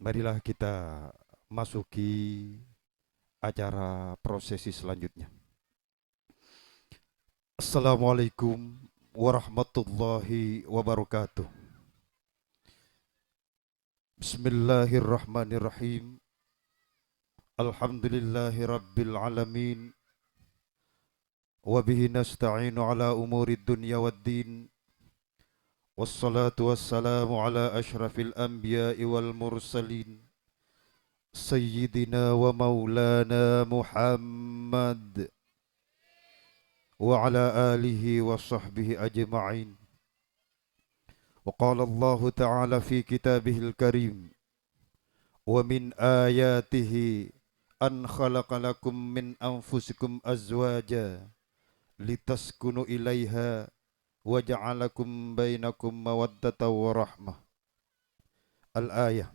Marilah kita masuki acara prosesi selanjutnya. Assalamualaikum warahmatullahi wabarakatuh. Bismillahirrahmanirrahim. Alhamdulillahi rabbil alamin. Wabihi nasta'inu ala umuri dunya waddin. Wassalatu wassalamu ala ashrafil anbiya'i wal mursalin. Sayyidina wa maulana Muhammad wa ala alihi wa sahbihi ajma'in. وقال الله تعالى في كتابه الكريم ومن آياته أن خلق لكم من أنفسكم أزواجا لتسكنوا إليها وجعلكم بينكم مودة ورحمة. الآية.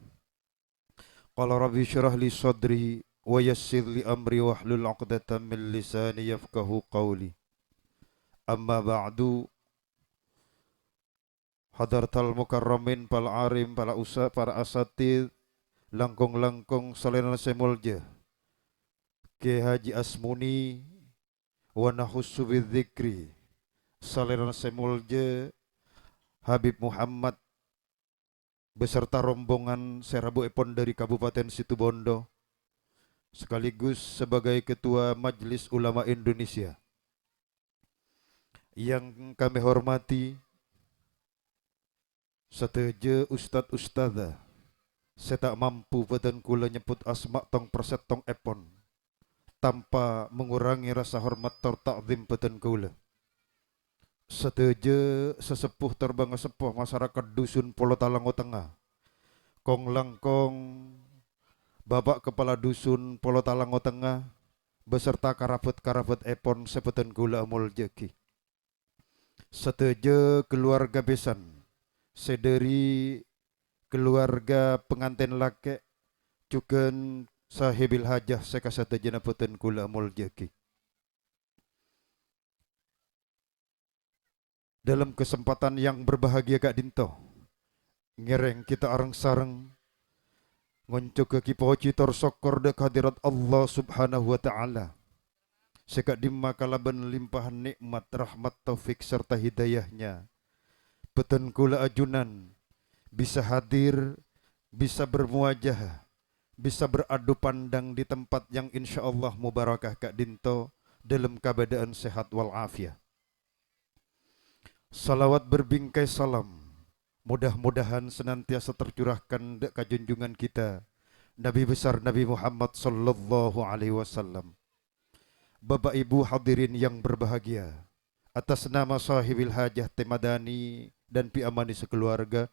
قال ربي اشرح لي صدري ويسر لي أمري واحلل عقدة من لساني يفقه قولي. أما بعد. Hadartal mukarramin pal arim para usa para asatid langkung-langkung salena semulja Ki Haji Asmuni wa nahussu bidzikri salena semulja Habib Muhammad beserta rombongan serabu epon dari Kabupaten Situbondo sekaligus sebagai Ketua Majelis Ulama Indonesia. Yang kami hormati seteje Ustadz Ustadzah. Saya tak mampu badan kula nyebut asma tong perset tong epon tanpa mengurangi rasa hormat tor takzim badan kula. Seteje sesepuh terbang sepuh masyarakat dusun Pulau Talango Tengah. Kong langkong Bapak Kepala Dusun Pulau Talango Tengah beserta karabet-karabet epon sebetan kula amul jeki. Seteje keluarga besan sederi keluarga pengantin laki cuken sahibil hajah sekasata jenaputen kula amul jeki. Dalam kesempatan yang berbahagia Kak Dinto, ngereng kita areng sareng ngoncok ke kipoci torsokor dek hadirat Allah subhanahu wa ta'ala. Sekak dimma kalaban limpahan nikmat rahmat taufik serta hidayahnya. Beten kula ajunan bisa hadir, bisa bermuajah, bisa beradu pandang di tempat yang insya Allah mubarakah Kak Dinto dalam keadaan sehat walafiat. Salawat berbingkai salam mudah-mudahan senantiasa tercurahkan ke junjungan kita Nabi besar Nabi Muhammad sallallahu alaihi wasallam. Bapak Ibu hadirin yang berbahagia, atas nama sahibil hajah Temadani dan piamani sekeluarga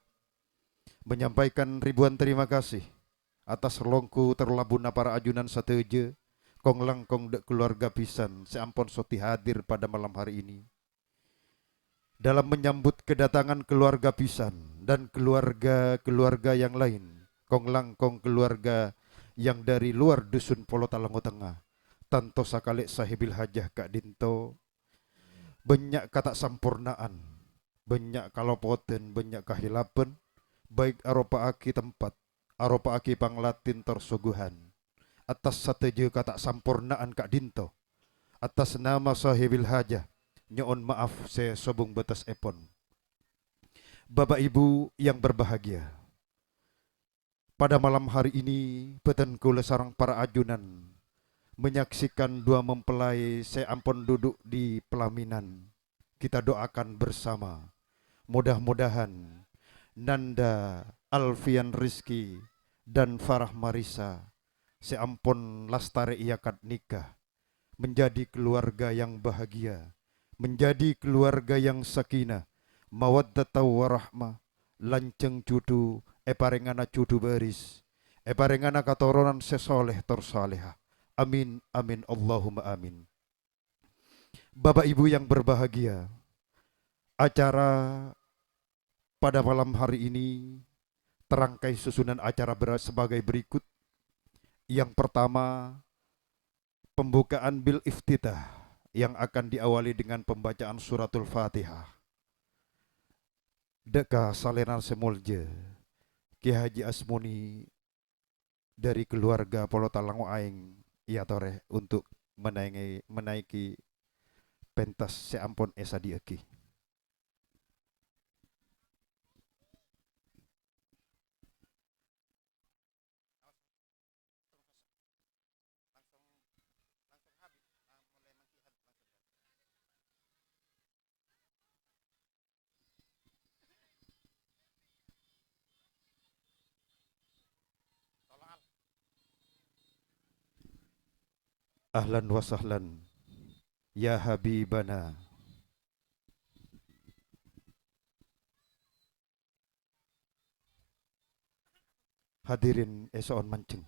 menyampaikan ribuan terima kasih atas longku terlabuna para ajunan sateje kong langkong dek keluarga pisan seampun soti hadir pada malam hari ini dalam menyambut kedatangan keluarga pisan dan keluarga-keluarga yang lain, kong langkong keluarga yang dari luar dusun Pulau Talango Tengah, tanto sakalik sahibil hajah Kak Dinto, banyak kata sampurnaan, banyak kalopoten, banyak kahilapan, baik aropa aki tempat, aropa aki panglatin tersuguhan, atas sateje kata sampurnaan Kak Dinto, atas nama sahibil hajah, nyoon maaf saya sobung batas epon. Bapak Ibu yang berbahagia, pada malam hari ini beten kula sarang para ajunan menyaksikan dua mempelai saya ampun duduk di pelaminan. Kita doakan bersama, mudah-mudahan Nanda Alfian Rizki dan Farah Marisa saya ampun lastare iakad nikah menjadi keluarga yang bahagia, menjadi keluarga yang sakinah, mawaddata warahmah, lanceng cudu, eparengana cudu baris, eparengana katoronan sesoleh torsaleha. Amin, amin, Allahumma amin. Bapak Ibu yang berbahagia, acara pada malam hari ini terangkai susunan acara sebagai berikut. Yang pertama, pembukaan bil iftitah yang akan diawali dengan pembacaan suratul Fatihah. Deka salenan semolje Ki Haji Asmuni dari keluarga Polo Talango Aing ya toreh untuk menaiki pentas seampun esa dieki. Ahlan wa sahlan ya habibana. Hadirin esoon mancing.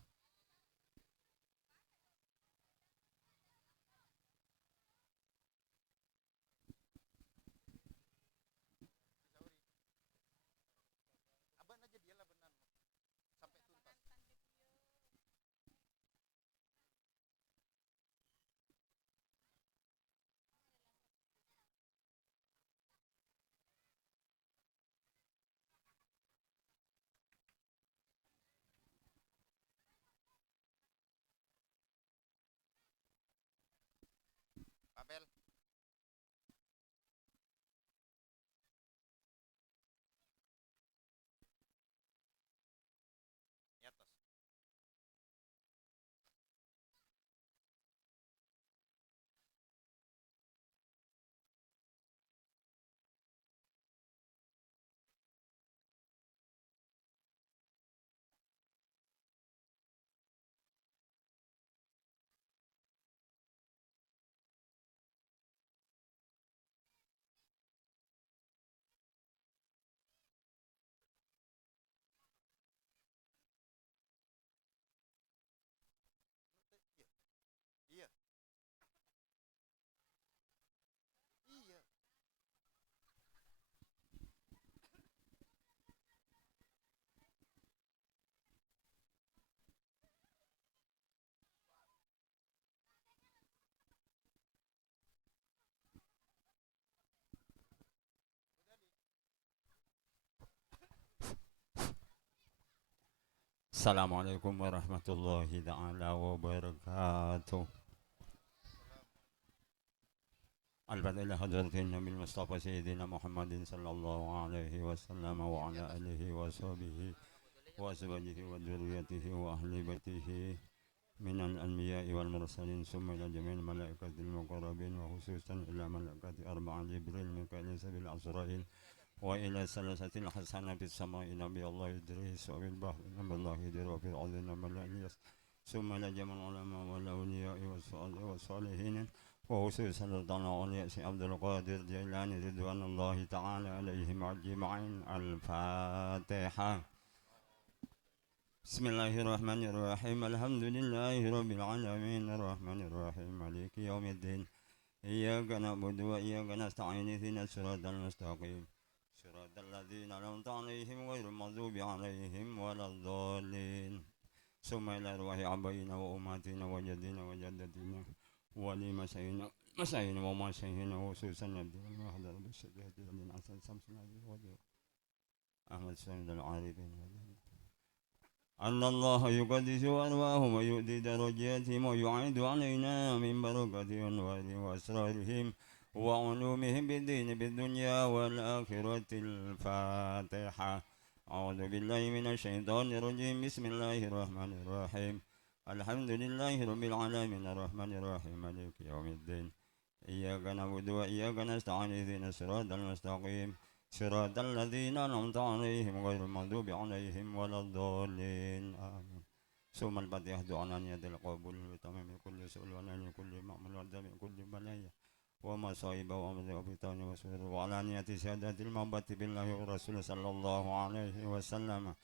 Iya, iya. Assalamualaikum warahmatullahi ta'ala wabarakatuh. البدء إلى حضرة النبي المصطفى سيدنا محمد صلى الله عليه وسلم وعلى آله وصحبه وأزواجه وذريته وأهل بيته من الأنبياء والمرسلين ثم إلى جميع الملائكة المقربين وخصوصا إلى ملائكة أربعة جبريل ميكائيل سبيل عزرائيل وإلى ثلاثة الحسنة في السماء نبي الله إدريس وفي البحر نبي الله إدريس وفي الأرض نبي الله إلياس ثم إلى جميع العلماء والأولياء والصالحين وخصوصا رضوان علي عبد القادر جيلاني رضوان الله تعالى عليهم أجمعين. الفاتحة. بسم الله الرحمن الرحيم. الحمد لله رب العالمين الرحمن الرحيم مالك يوم الدين إياك نعبد وإياك نستعين اهدنا الصراط المستقيم صراط الذين أنعمت عليهم غير المغضوب عليهم ولا الضالين. ثم إلى أرواح آبائنا وأمهاتنا وجدنا وجدتنا ولمشايخنا ومشايخنا وخصوصا نبينا وحضر بالشهادة من أحسن شمسنا أحمد سيد العارفين أن الله يقدس أرواحهم ويؤتي درجاتهم ويعيد علينا من بركة أنوارهم وأسرارهم وعلومهم بالدين بالدنيا والآخرة. الفاتحة. أعوذ بالله من الشيطان الرجيم. بسم الله الرحمن الرحيم. الحمد لله رب العالمين الرحمن الرحيم مالك يوم الدين إياك نعبد وإياك نستعين اهدنا الصراط المستقيم صراط الذين أنعمت عليهم غير المغضوب عليهم ولا الضالين آمين. ثم الفاتحة دعاء نية القبول وتمام كل سؤال ونال كل مأمول ودم كل بلايا ومصائب وأمر وفتن وسرور وعلى نية سيادة المحبة بالله ورسوله صلى الله عليه وسلم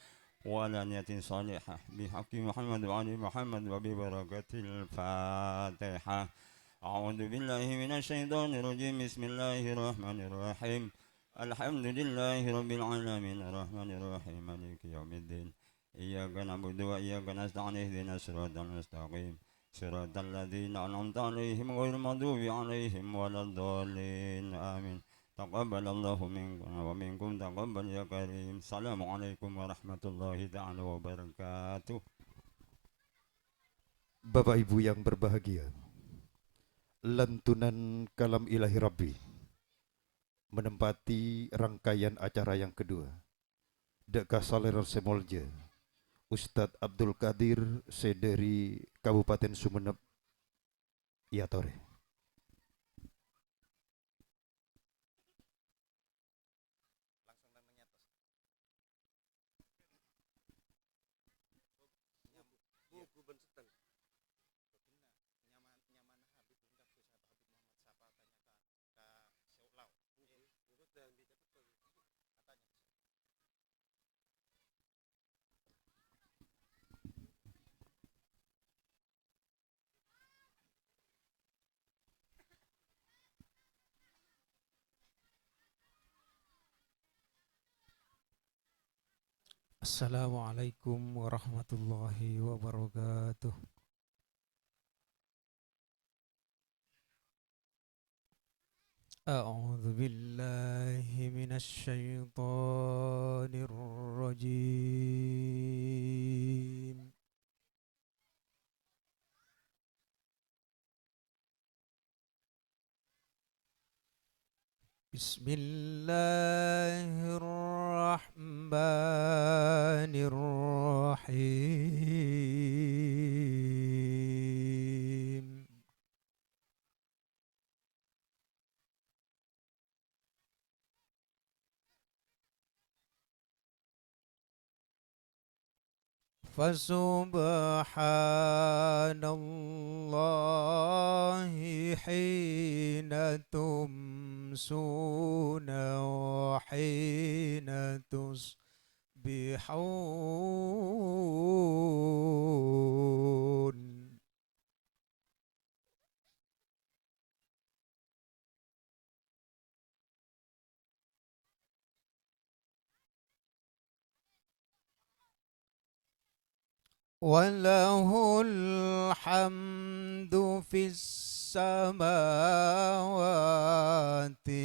وعلى نية صالحة بحق محمد وعلي محمد وببركة الفاتحة. أعوذ بالله من الشيطان الرجيم. بسم الله الرحمن الرحيم. الحمد لله رب العالمين الرحمن الرحيم مالك يوم الدين إياك نعبد وإياك نستعين اهدنا الصراط المستقيم صراط الذين أنعمت عليهم غير المغضوب عليهم ولا الضالين آمين. تقبل الله منكم ومنكم تقبل يا كريم. السلام عليكم ورحمة الله تعالى وبركاته. Bapak Ibu yang berbahagia, lantunan kalam ilahi Rabbi menempati rangkaian acara yang kedua. Deka Saler Semolje, Ustadz Abdul Qadir Sederi Kabupaten Sumeneb, Iatore. Assalamualaikum warahmatullahi wabarakatuh. A'udzu billahi minasy syaithanir rajim. Bismillahirrahmanirrahim. Fasubhanallahi hina tumsuna wa hina tusbihun. Walahul hamdu fis samawati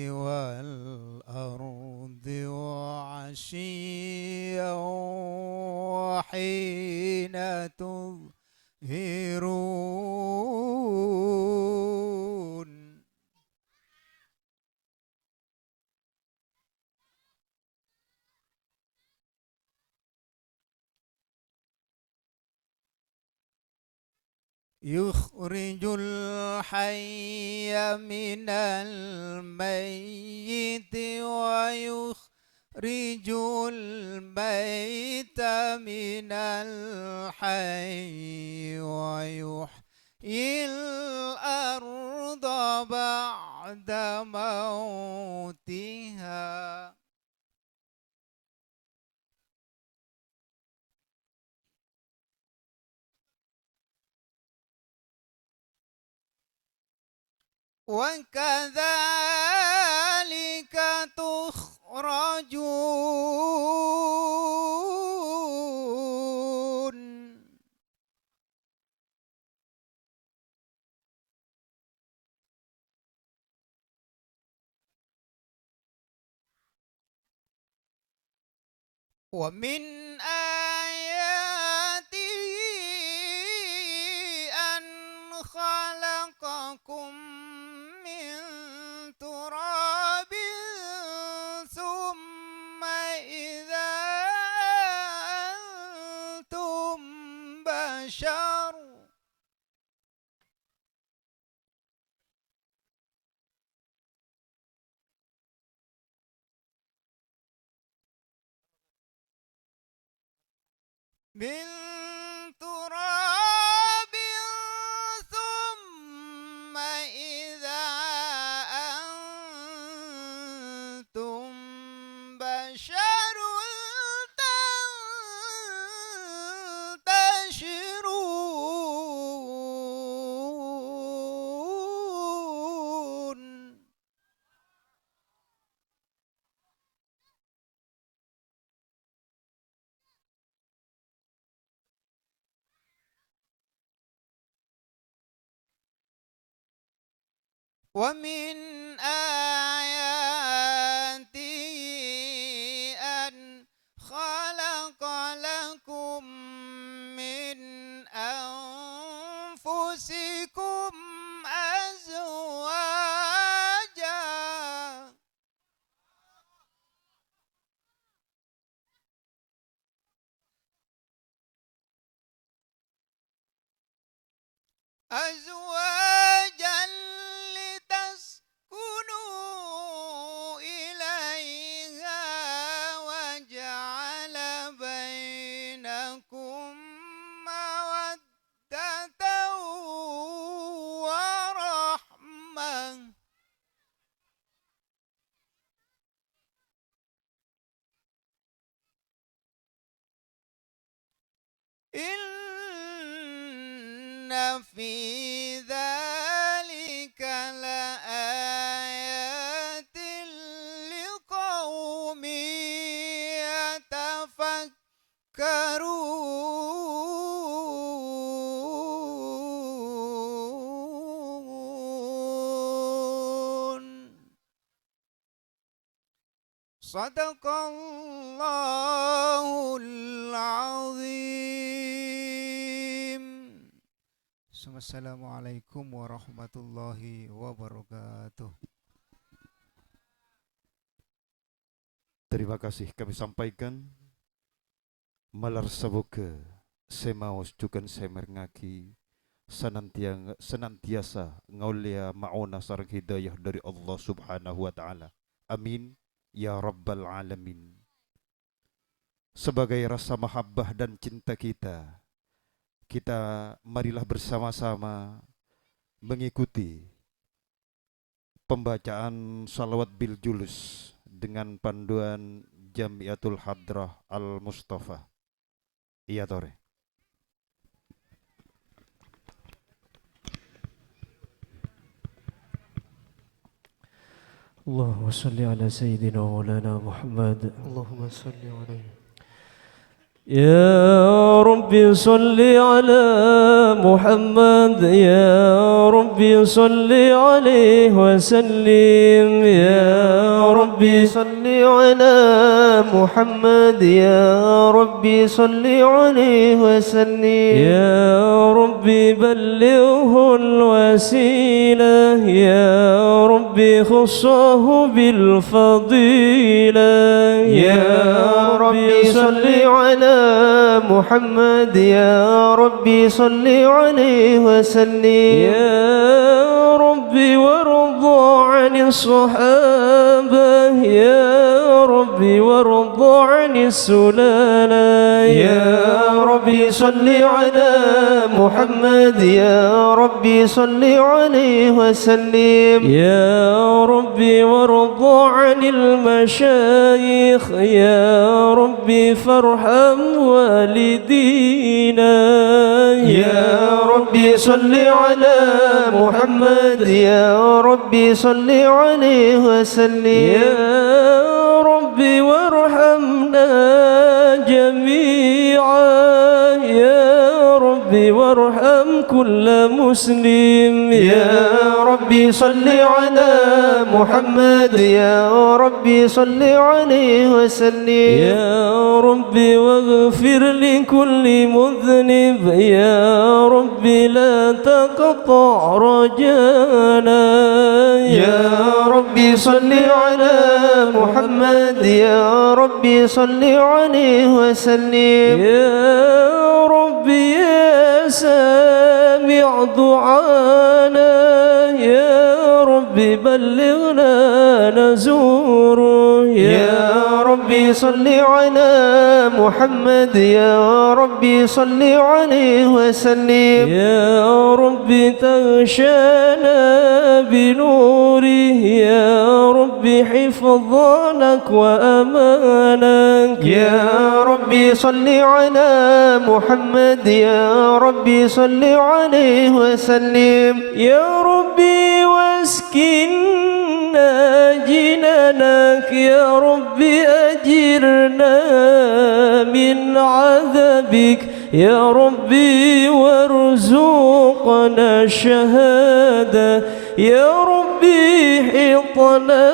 wal ardi wa ashiyan wa hina tudhirun. Yukhrijul hayya minal mayyiti wa yukhrijul mayyita minal hayyi wa yuhyil arda ba'da mautiha. وَكَذَلِكَ تُخْرَجُونَ. وَمِنْ آيَاتِهِ أَنْ خَلَقَكُم مِّن تُرَابٍ ثُمَّ إِذَا أَنْتُمْ بَشَرٌ. من تراب ثم إذا أنتم بشر تنتشرون. وَمِنْ آيَاتِهِ أَنْ خَلَقَ لَكُم مِّنْ أَنفُسِكُمْ أزواجا لتسكنوا إليها وجعل بينكم مودة ورحمة إن في ذلك لآيات لقوم يتفكرون صدق الله العظيم. Assalamualaikum warahmatullahi wabarakatuh. Terima kasih kami sampaikan malar saboke semaos jukan semer ngaki senantiasa ngaulia mauna sarang hidayah dari Allah Subhanahu wa taala. Amin ya rabbal alamin. Sebagai rasa mahabbah dan cinta kita marilah bersama-sama mengikuti pembacaan salawat bil julus dengan panduan Jamiatul Hadrah Al Mustafa. Iya tore. Allahumma salli ala Sayyidina Maulana Muhammad. اللهم صل عليه يا ربي صل على محمد يا ربي صل عليه وسلم يا ربي صل على محمد يا ربي صل عليه وسلم يا ربي بلغه الوسيلة يا ربي خصه بالفضيلة يا ربي صل على محمد يا ربي صل عليه وسلم يا ربي وارضى عن الصحابة يا ربي وارضى عن السلالة يا ربي صل على محمد يا ربي صل عليه وسلم يا ربي وارضى عن المشايخ يا ربي فارحم والدينا يا ربي صل على محمد يا ربي صل عليه وسلم يا ربي وارحمنا جميعا يا ربي وارحم كل مسلم يا ربي صل على محمد يا ربي صل عليه وسلم يا ربي واغفر لكل مذنب يا ربي لا تقطع رجانا يا ربي صل على محمد يا ربي صل عليه وسلم يا ربي يا سامع دعانا يا ربي بلغنا نزور يا ربي صل على محمد يا ربي صل عليه وسلم يا ربي تغشانا بنوره يا ربي حفظانك وأمانك يا ربي صل على محمد يا ربي صل عليه وسلم يا ربي واسكننا جنانك يا ربي أجرنا من عذابك يا ربي وارزقنا الشهادة يا ربي حطنا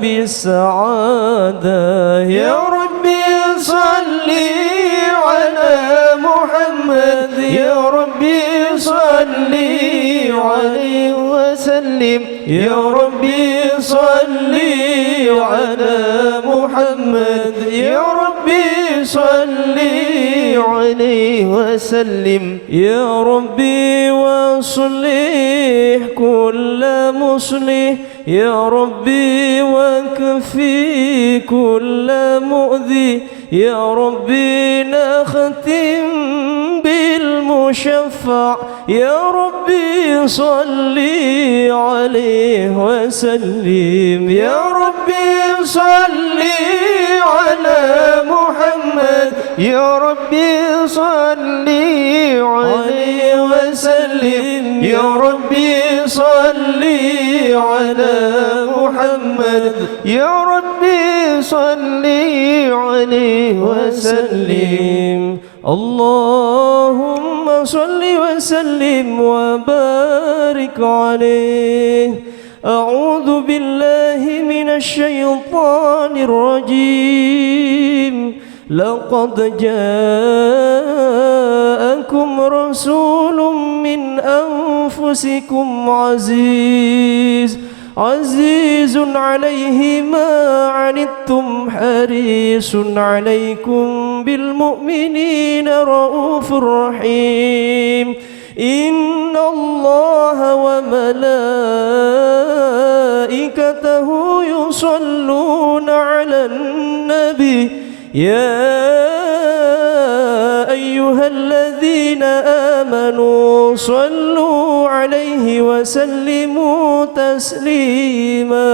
بالسعادة يا ربي صل على محمد يا ربي صل عليه وسلم يا ربي صل على محمد يا ربي صل عليه وسلم وسلم يا ربي واصلح كل مصلح يا ربي وكفي كل مؤذي يا ربي نختم بالمشفع يا ربي صلي عليه وسلم يا ربي صلي على محمد يا ربي صلي عليه وسلم يا ربي صلي على محمد يا ربي صلي عليه وسلم اللهم صل وسلم وبارك عليه أعوذ بالله من الشيطان الرجيم لقد جاءكم رسول من أنفسكم عزيز عليه ما عنتم حريص عليكم بالمؤمنين رؤوف رحيم إن الله وملائكته يصلون على النبي يا أيها الذين آمنوا صلوا عليه وسلموا تسليما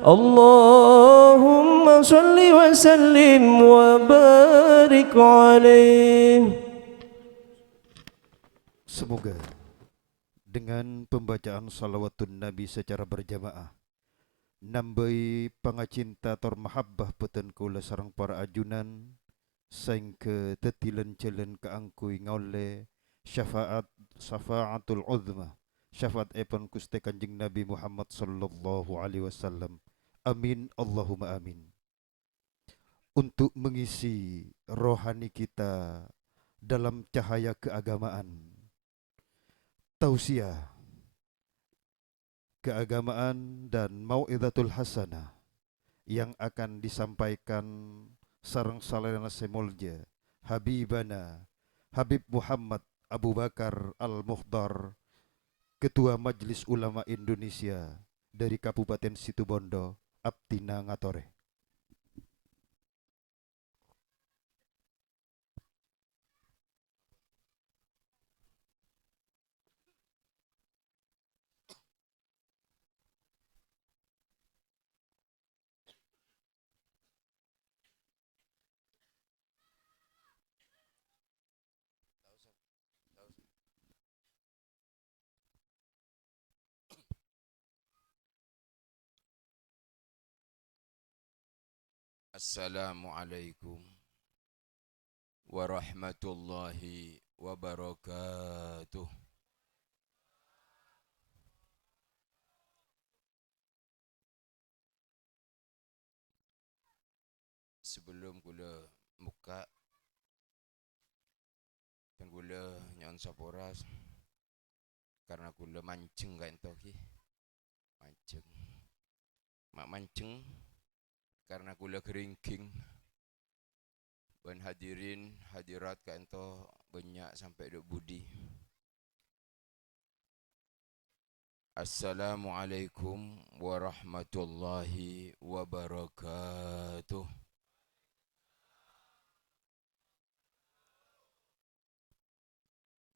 اللهم صل وسلم وبارك عليه. Semoga dengan pembacaan salawatun Nabi secara berjamaah nambai pangacinta tor mahabbah peten kula sarang para ajunan saing ke tetilen celen keangkui ngaule syafaatul uzma syafaat epon kuste kanjeng Nabi Muhammad sallallahu alaihi wasallam. Amin Allahumma amin. Untuk mengisi rohani kita dalam cahaya keagamaan, tausiah keagamaan dan mau'izatul hasanah yang akan disampaikan sareng salena semolja Habibana Habib Muhammad Abu Bakar Al-Muhdar, Ketua Majelis Ulama Indonesia dari Kabupaten Situbondo, Aptina Ngatore. Assalamualaikum warahmatullahi wabarakatuh. Sebelum kula buka dan kula nyon saporas karena kula mancing kan toki mancing karena kula keringking ban hadirin hadirat ka ento banyak sampai duk budi. Assalamualaikum warahmatullahi wabarakatuh.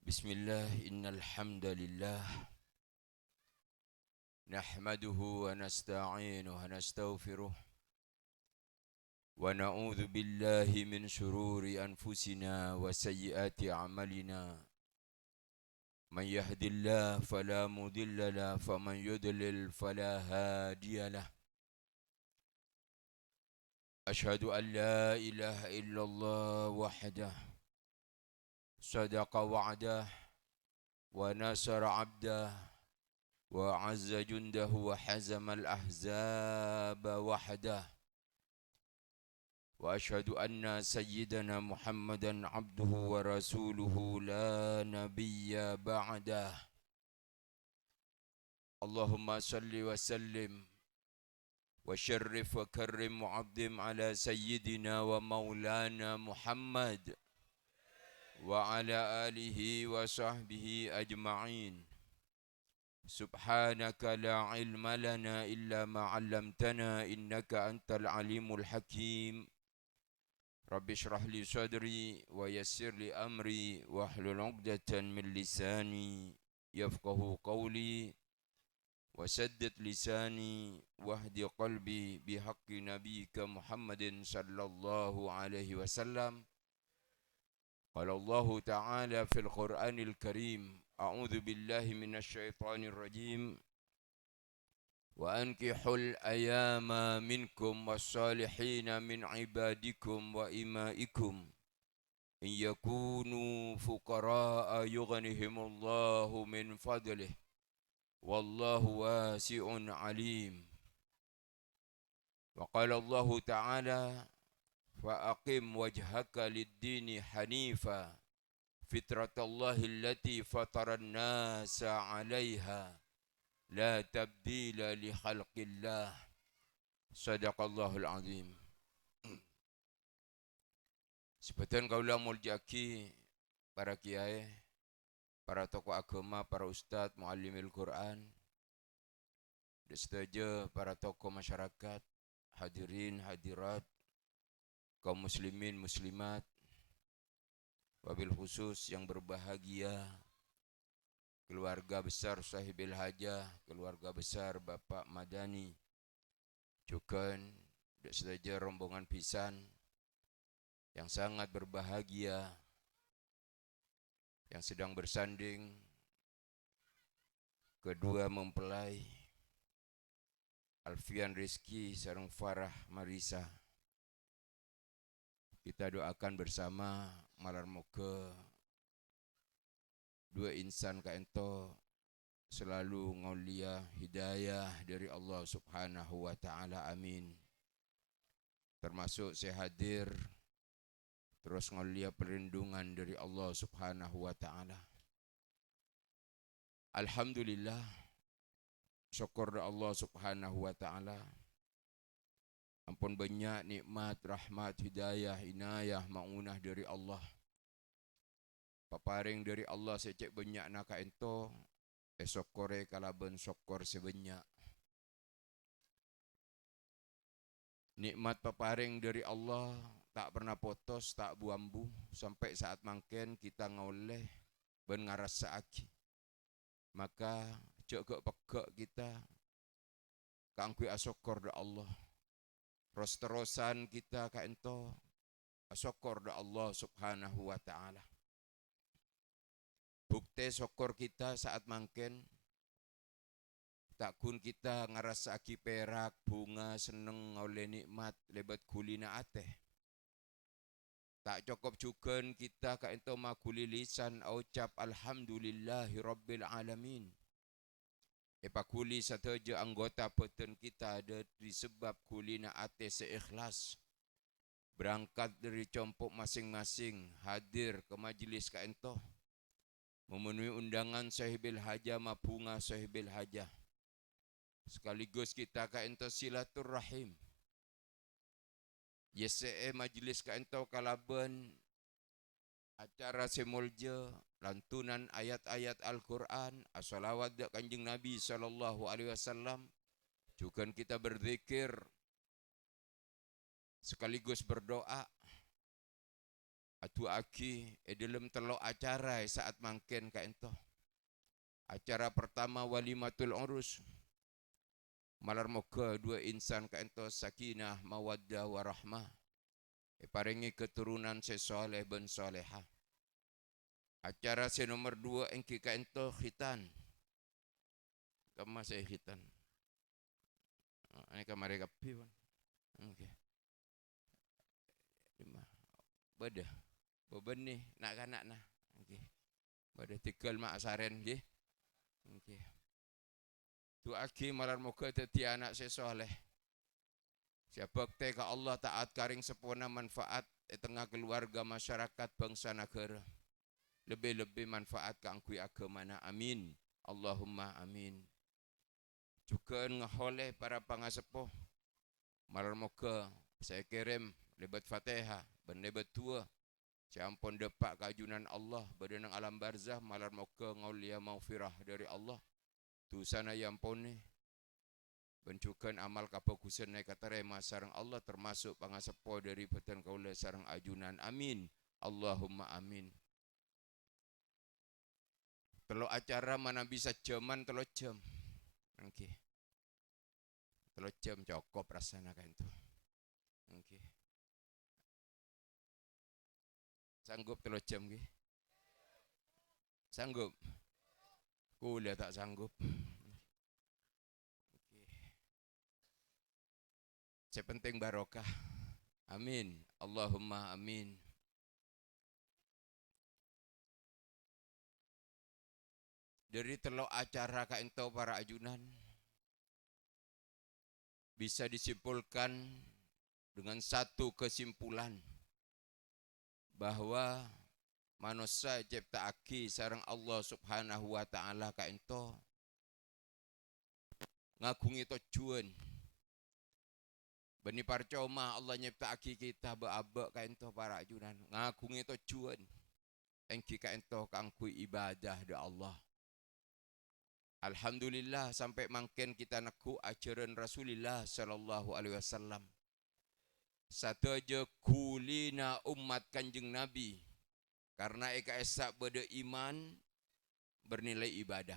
Bismillah, innal hamdalillah nahmaduhu wa nasta'inuhu wa nastaghfiruh wa na'udzu billahi min shururi anfusina wa sayyiati a'malina. Man yahdihillahu fala mudilla lahu wa man yudlil fala hadiya lahu. Ashhadu an la ilaha illallah wahdahu sadaqa wa'dah wa nasara 'abdah wa 'azza jundahu wa hazama al-ahzaba wahdah. وأشهد أن سيدنا محمدًا عبده ورسوله لا نبي بعده. اللهم صل وسلم وشرف وكرم وعظم على سيدنا ومولانا محمد وعلى آله وصحبه أجمعين. سبحانك لا علم لنا إلا ما علمتنا إنك أنت العليم الحكيم. رب اشرح لي صدري ويسر لي أمري واحلل عقدة من لساني يفقه قولي وسدد لساني واهد قلبي بحق نبيك محمد صلى الله عليه وسلم. قال الله تعالى في القرآن الكريم: أعوذ بالله من الشيطان الرجيم وأنكحوا الأيام منكم والصالحين من عبادكم وإمائكم إن يكونوا فقراء يغنهم الله من فضله والله واسع عليم. وقال الله تعالى: فأقم وجهك للدين حنيفا فطرة الله التي فطر الناس عليها لا تبديل لخلق الله. صدق الله العظيم. Seperti kaulah muljaki para kiai, para tokoh agama, para ustadz, muallimil Quran, dan setuju para tokoh masyarakat, hadirin, hadirat, kaum muslimin, muslimat, wabil khusus yang berbahagia, keluarga besar sahibil hajah, keluarga besar Bapak Madani, Cukan, dan setuju rombongan pisan yang sangat berbahagia, yang sedang bersanding kedua mempelai Alfian Rizki sareng Farah Marisa. Kita doakan bersama malar moga dua insan kaento selalu ngaulia hidayah dari Allah Subhanahu wa taala, amin. Termasuk saya hadir terus ngaulia perlindungan dari Allah Subhanahu wa taala. Alhamdulillah, syukur Allah Subhanahu wa taala. Ampun banyak nikmat, rahmat, hidayah, inayah, maunah dari Allah. Paparing dari Allah secek banyak naka ento, esokore kalaban syukur sebanyak. Nikmat paparing dari Allah tak pernah putus, tak buambu sampai saat mangken kita ngoleh ben ngarasa aki. Maka jaga pegak kita kangkui asyukur da Allah. Terus-terusan kita kaento asyukur da Allah Subhanahu wa taala. Bukti syukur kita saat mangken tak kun kita ngarasa aki perak, bunga, seneng oleh nikmat lebat kulina ateh. Tak cukup juga kita kaento makuli lisan ucap alhamdulillahi rabbil alamin. Epakuli sataja anggota peten kita ada disebab kulina ate seikhlas. Berangkat dari compok masing-masing hadir ke majlis kaento. Memenuhi undangan sahibil hajah mapunga sahibil hajah. Sekaligus kita kaento silaturrahim. Yese majlis kaento kalaban acara semulja lantunan ayat-ayat Al-Quran, as-salawat da Kanjeng Nabi sallallahu alaihi wasallam. Juga kita berzikir sekaligus berdoa. Atu aki dalam telo acara saat mangken kaento. Acara pertama walimatul urus. Malar moga dua insan kaento sakinah mawaddah warahmah. Paringi keturunan sesoleh ben soleha. Acara nomor 2 engki kaento khitan. Kama saya khitan. Ini kamari kapi. Okey. Lima. Beda. Beban ni nak kanak nah. Okey. Beda tikal mak saren nggih. Okey. Tu aki malar muka teti anak sesoleh. Siapa te ka Allah taat karing sepona manfaat di tengah keluarga masyarakat bangsa negara. Lebih-lebih manfaat ka angkui agamana, amin. Allahumma amin. Juga ngahole para pangasepuh. Malar muka saya kirim lebat Fatihah ben lebat tua Siampun depak keajunan Allah badanang alam barzah malar moga ngaulia maufirah dari Allah. Tu sana yampone bencukan amal kapokusan naik katarema sarang Allah termasuk pangasepo dari petan kaula sarang ajunan. Amin. Allahumma amin. Telo acara mana bisa jaman telo jam. Okey. Telo jam cukup rasana kan tu. Okey. Sanggup telo jam ke? Sanggup? Kula tak sanggup. Sepenting barokah. Amin. Allahumma amin. Dari telo acara kaento para ajunan bisa disimpulkan dengan satu kesimpulan bahwa manusia ciptaake sareng Allah Subhanahu wa taala kaento ngagungi tujuan. Bani parcoma Allah nyiptaake kita beabek kaento para ajunan ngagungi tujuan. Engki kaento kangkui ibadah de Allah. Alhamdulillah sampai mangken kita neku ajaran Rasulullah sallallahu alaihi wasallam. Sataja kulina umat Kanjeng Nabi karena eka esak beda iman bernilai ibadah.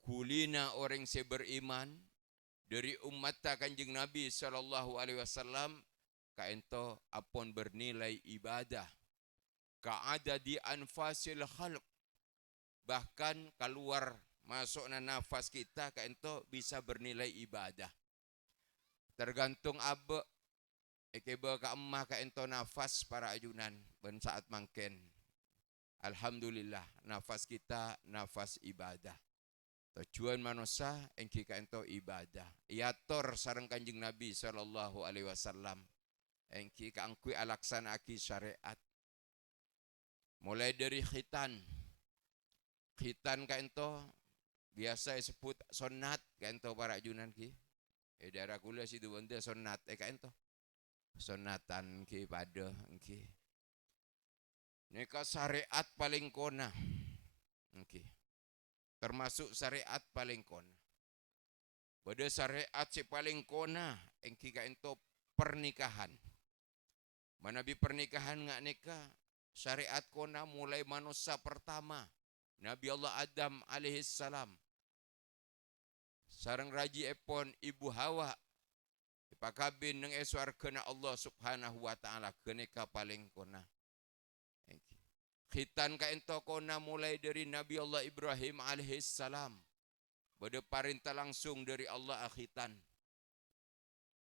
Kulina orang yang beriman dari umat Kanjeng Nabi sallallahu alaihi wasallam kaento apon bernilai ibadah. Ka'ada di anfasil khalq bahkan keluar masukna nafas kita kaento bisa bernilai ibadah. Tergantung abe ekeba ka emah kaento nafas para ajunan ben saat mangken. Alhamdulillah nafas kita nafas ibadah. Tujuan manusia engki kaento ibadah. Iator sareng Kanjeng Nabi sallallahu alaihi wasallam. Engki kaangkui alaksanaki syariat. Mulai dari khitan. Khitan kaento biasa disebut sunat kaento para ajunan ki. Daerah kula situ benda sunat kaento. Sunatan ki pada engki. Nika syariat paling kona. Engki. Termasuk syariat paling kona. Pada syariat si paling kona engki kaento pernikahan. Manabi pernikahan ngak nikah syariat kona mulai manusia pertama Nabi Allah Adam alaihi salam sareng raji epon ibu Hawa pakabin nang eswargana Allah Subhanahu wa taala kenika paling kona. Khitan kaento kona mulai dari Nabi Allah Ibrahim alaihi salam. Bade perintah langsung dari Allah akhitan.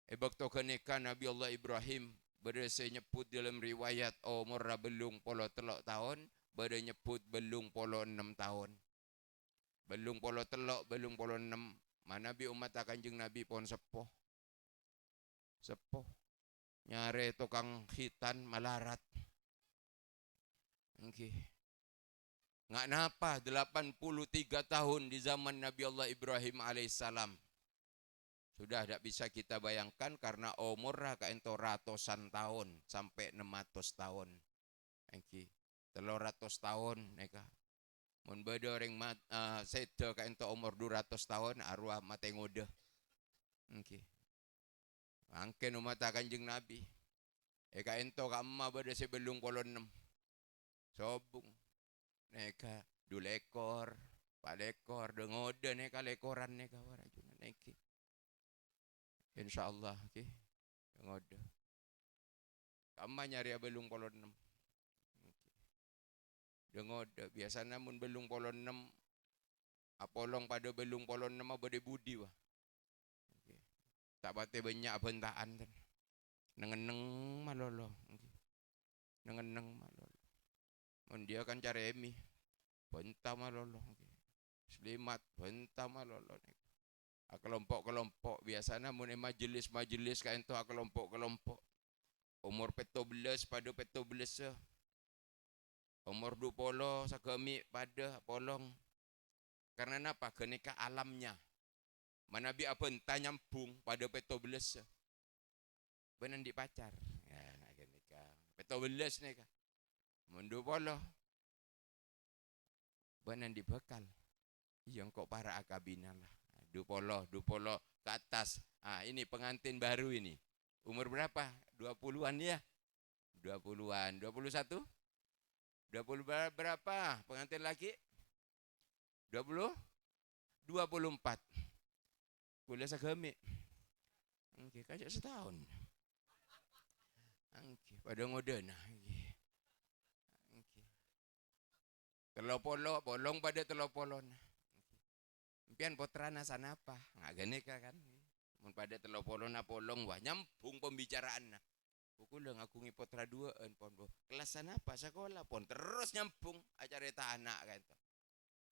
Bakto kenika Nabi Allah Ibrahim bade saya nyebut dalam riwayat umur belum polo telok tahun, bade nyebut belum polo 6 tahun. Belum polo telok, belum polo 6. Mana bi umat Kanjeng Nabi pon sepuh. Sepuh. Nyare tukang khitan malarat. Okay. Ngak napa 83 tahun di zaman Nabi Allah Ibrahim alaihissalam. Sudah tidak bisa kita bayangkan karena umurnya kaento ratusan tahun sampai 600 tahun. Okay. 300 tahun neka. Mun beda orang sedo kaento umur 200 tahun arwah mate ngode. Okay. Angken umat Kanjeng Nabi. Kaento ka emma beda sebelum polo 6. Sobung. Neka 2 ekor, 4 ekor, dengode neka lekoran neka warajunan neki. Insyaallah okay. Dengode. Kamma nyari belum polo 6. Dengode biasanya mun belum polo 6 apolong pada belum polo 6 bade budi wah. Okay. Tak bate banyak bentaan kan. Nengeneng malolo. Okay. Nengeneng malolo. Mun dia kan caremi. Benta malolo. Okay. Selimat benta malolo. Kelompok-kelompok biasanya mun majelis-majelis kaento kelompok-kelompok. Umur 17 pada 17. Umur 20 sagami pada polong. Karena apa? Kenika alamnya. Manabi apa entah nyambung pada 17. Benan di pacar. Ya, kenika 17 nika. Mundu polo. Banan dibekal. Yang kok para akabina lah. Du polo ke atas. Ini pengantin baru ini. Umur berapa? 20-an ya? 20-an, 21? 20 berapa pengantin laki? 20? 24. Kuliah sagami. Oke, kajak setahun. Oke, pada modena. Telopolo, bolong pada telopolon. Impian potrana sana apa? Nggak ganeka kan? Mun pada telopolon polong wah nyambung pembicaraan. Pukul ngakungi potra duaan pon kelas sana apa sekolah pon terus nyambung acara tanah kan.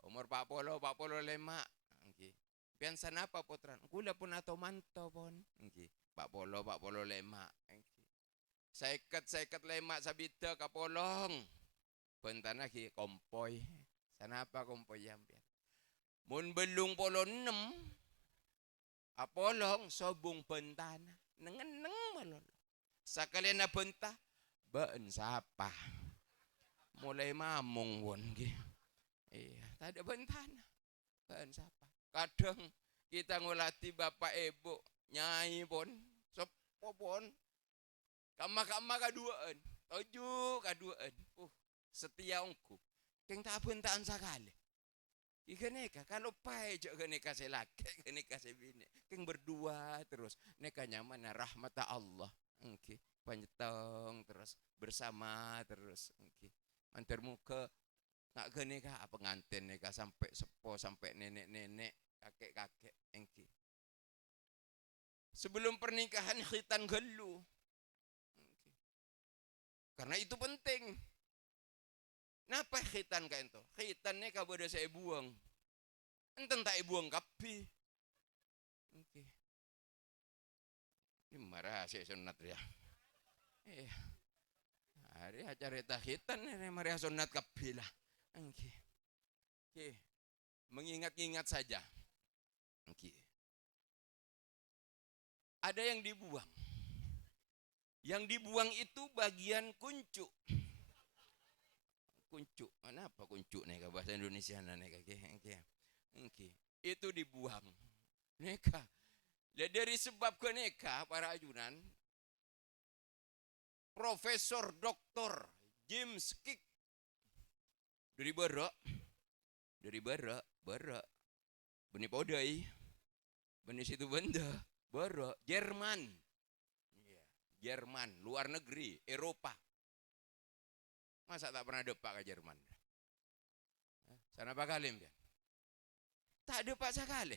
Umur Pak Polo lema. Nggih. Pian sana apa potra? Kula pun atau mantau pon. Nggih. Pak Polo lema. Nggih. Seket lema sabita kapolong. Pentana ki kompoy. Sana apa kompoy yampian. Mun belung polo 6 apolong sobung pentana. Nengeneng malon. Sakalian na benta baen sapa. Mulai mamong won ki. Iya, tak ada bentana. Baen sapa. Kadang kita ngulati bapak ibu nyai pon, sopo pon. Kama kaduaan, toju kaduaan. Setia ongku. Keng tak bentaan sakali. Ika neka kalau pai jok neka selaki, neka sebini. Keng berdua terus. Neka nyaman rahmat Allah. Okay. Panjetong terus bersama terus. Okay. Mantar muka nak ke neka pengantin neka sampai sepo sampai nenek-nenek kakek-kakek. Okay. Sebelum pernikahan khitan gelu. Okay. Karena itu penting. Napa khitan kain to? Khitan neka bodoh saya buang. Enten tak buang kapi. Okay. Ini marah saya sunat ya. Hari acara tahitan ini marah sunat kapilah. Oke. Mengingat-ingat saja. Oke. Ada yang dibuang. Yang dibuang itu bagian kuncu. Kuncu. Kenapa kuncu nih bahasa Indonesia nih Oke. Itu dibuang. Neka. Dari sebab keneka para ajunan Profesor Dr. James Kick dari Barak benih podai benih situ benda Barak Jerman Jerman luar negeri Eropa masa tak pernah depak ke Jerman sana apa kali tak depak sekali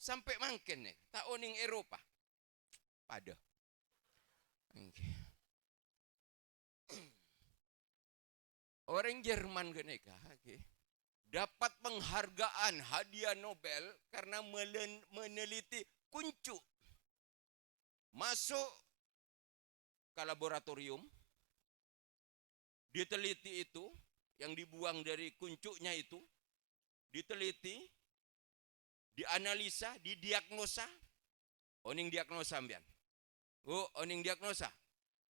sampai mangken nih tak oning Eropa pada okay. Orang Jerman keneka okay. Dapat penghargaan hadiah Nobel karena meneliti kuncu masuk ke laboratorium diteliti itu yang dibuang dari kuncunya itu diteliti dianalisa, didiagnosa. Oning diagnosa mbian. Oning diagnosa.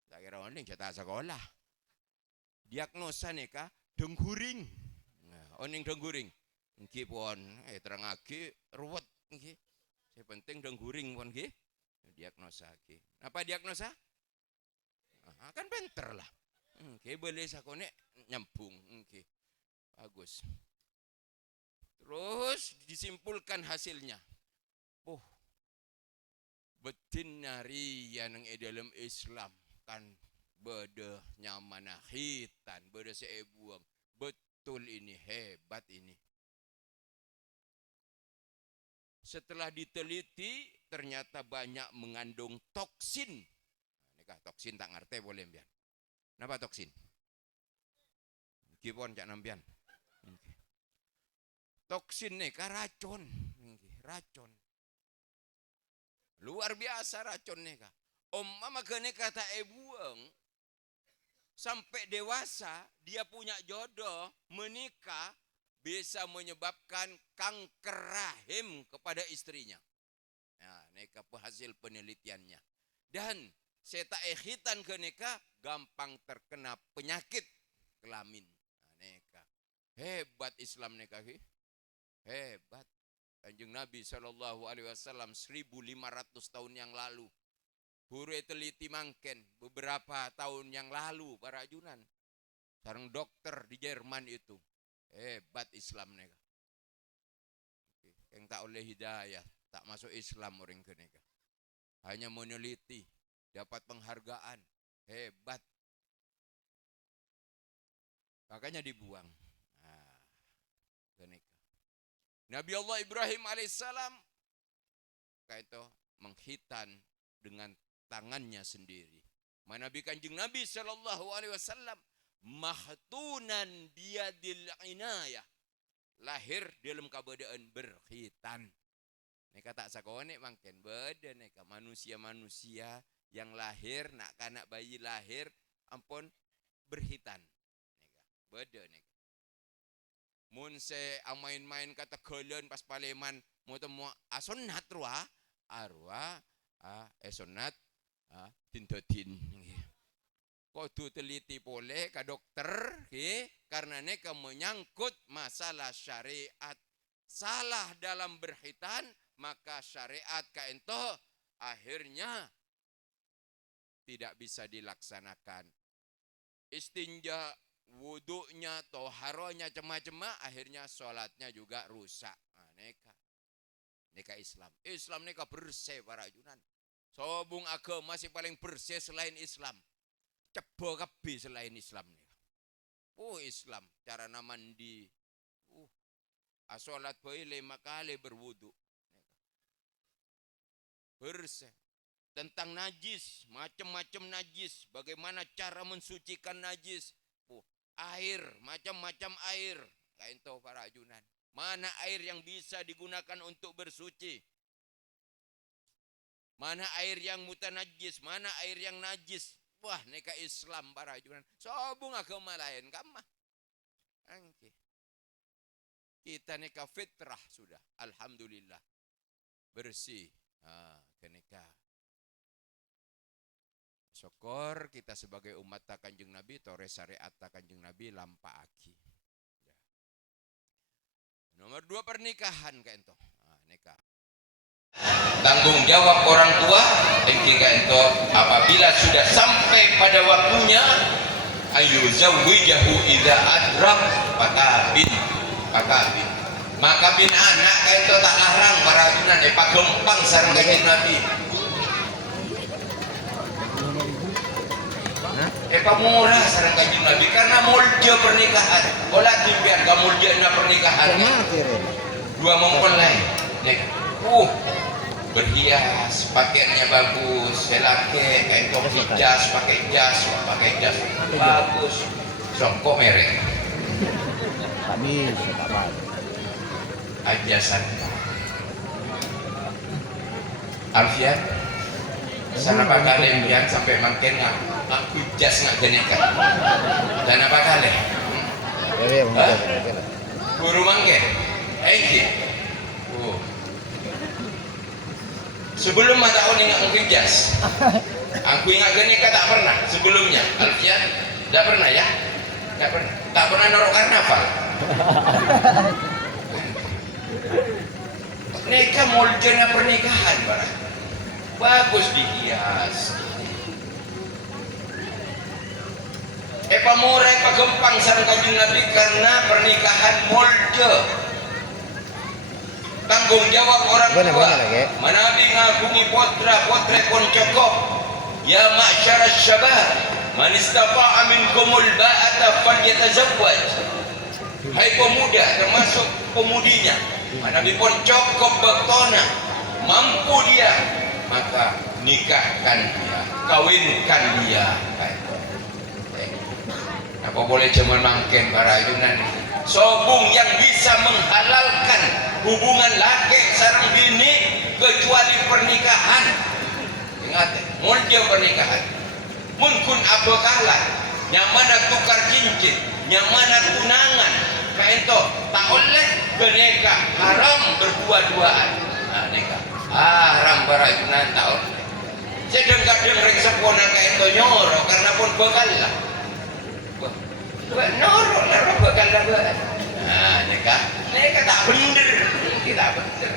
Tak kira oning cetak sekolah. Diagnosa neka dengguring. Nah, oning dengguring. Nggih pon, terang lagi ruwet nggih. Saya penting dengguring pon nggih. Diagnosa nggih. Apa diagnosa? Kan pinter lah. Nggih boleh sakone nyambung nggih. Bagus. Terus disimpulkan hasilnya. Betin nari yang dalam Islam kan beda nyaman khitan beda sebuang. Betul ini hebat ini. Setelah diteliti ternyata banyak mengandung toksin. Nikah toksin tak ngerti boleh mbian. Napa toksin? Kipon cak nambian. Toksin neka racun, racun. Luar biasa racun neka. Mama kene kata buang sampai dewasa dia punya jodoh menikah bisa menyebabkan kanker rahim kepada istrinya. Nah, neka hasil penelitiannya. Dan Seta khitan ke neka gampang terkena penyakit kelamin. Neka. Hebat Islam neka ki. Hebat. Kanjeng Nabi SAW 1500 tahun yang lalu. Huru teliti mangken beberapa tahun yang lalu para ajunan. Sareng dokter di Jerman itu. Hebat Islam neka. Yang tak oleh hidayah, tak masuk Islam orang ke neka. Hanya meneliti, dapat penghargaan. Hebat. Makanya dibuang. Nah, ke neka. Nabi Allah Ibrahim alaihissalam itu menghitan dengan tangannya sendiri. Nabi Kanjeng Nabi sallallahu alaihi wasallam mahtunan biadil inayah, lahir dalam keadaan berkhitan. Neka tak sakone mangken beda neka manusia-manusia yang lahir nak kanak bayi lahir ampun berkhitan. Neka beda neka. Mun se amain-main kata kelen pas paleman mau temu asonat arwah esonat tintotin. Kudu teliti boleh ke dokter karena neka menyangkut masalah syariat. Salah dalam berkhitan maka syariat kaento akhirnya tidak bisa dilaksanakan. Istinja, wudunya, toharonya cema-cema, akhirnya sholatnya juga rusak. Nah, neka Islam. Islam neka bersih para ajunan. Sobung agama masih paling bersih selain Islam. Cebo kabeh selain Islam neka. Islam cara mandi. Sholat bayi 5 kali berwudu. Bersih. Tentang najis, macam-macam najis. Bagaimana cara mensucikan najis. Air, macam-macam air. Kain tahu para ajunan. Mana air yang bisa digunakan untuk bersuci. Mana air yang mutanajis, mana air yang najis. Wah, neka Islam para ajunan. Sobung agama lain kamah. Angki. Kita neka fitrah sudah. Alhamdulillah. Bersih. Keneka. Syukur kita sebagai umat Kanjeng Nabi, tore syariat Kanjeng Nabi lampa aki. Nomor 2 pernikahan kaento. Nikah. Tanggung jawab orang tua ketika itu apabila sudah sampai pada waktunya ayu zawwijahu idza adrak maka bin anak itu tak larang para ajunan pagempang sareng Kanjeng Nabi. Murah sareng Kanjeng Nabi karena mulja pernikahan. Bola timpian ka mulja na pernikahan. Dua mempelai. Berhias, pakaiannya bagus, selake, kain jas, pakai jas, bagus. Songko merek. Kami apa? Ajasan. Alfian, sana apa kali biar sampai makin aku jas nggak genekan. Dan apa kali? Guru mangke, sebelum mata tahun ingat ngijas, aku ingat genika tak pernah sebelumnya. Alfian, tak pernah ya? Tak pernah norok karnaval. Mereka moljana pernikahan barang. Bagus dihias. Murah gempang sareng Kanjeng Nabi karena pernikahan molje. Tanggung jawab orang tua. Manabi ngagungi potra pon cokok. Ya ma'syarasy syabab, man istata'a minkumul ba'ata falyatazawwaj. Hai pemuda termasuk pemudinya. Manabi pon cokok betona, mampu dia, maka nikahkan dia, kawinkan dia. Apa boleh cuma mangken para ajunan. Sobung yang bisa menghalalkan hubungan laki sareng bini kecuali pernikahan. Ingat, mulja pernikahan. Mungkin apa kalah, nyamana tukar cincin, nyamana tunangan, kaento tak oleh beneka haram berdua-duaan. Nah, neka haram para ajunan tak oleh. Sedang-kadang sepona kayak itu nyoro karena pun bekal lah. Nyoro lah bekal lah. Nah, neka tak bener, kita bener.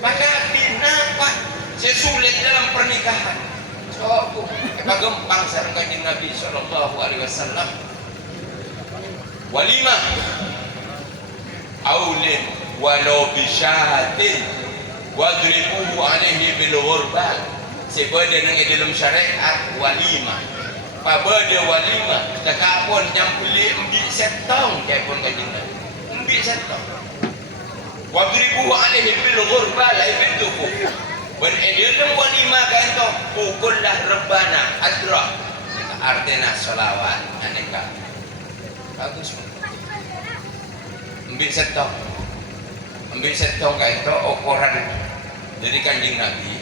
Maka kenapa sesulit dalam pernikahan? So, kagempang sareng Kanjeng Nabi sallallahu alaihi wasallam. Walimah aulin walau bisyahatin wadribuhu alaihi bil ghurbal. Sebada nang dalam syariat walimah. Pabada walimah takapun nyampuli embi setong kaipun Kanjeng Nabi. Embi setong. Wadribuhu alaihi bil ghurbal ay bintuku. Ben dalam walimah kaito pukullah rebana adra. Artinya selawat aneka. Bagus. Ambil setong kaito ukuran dari Kanjeng Nabi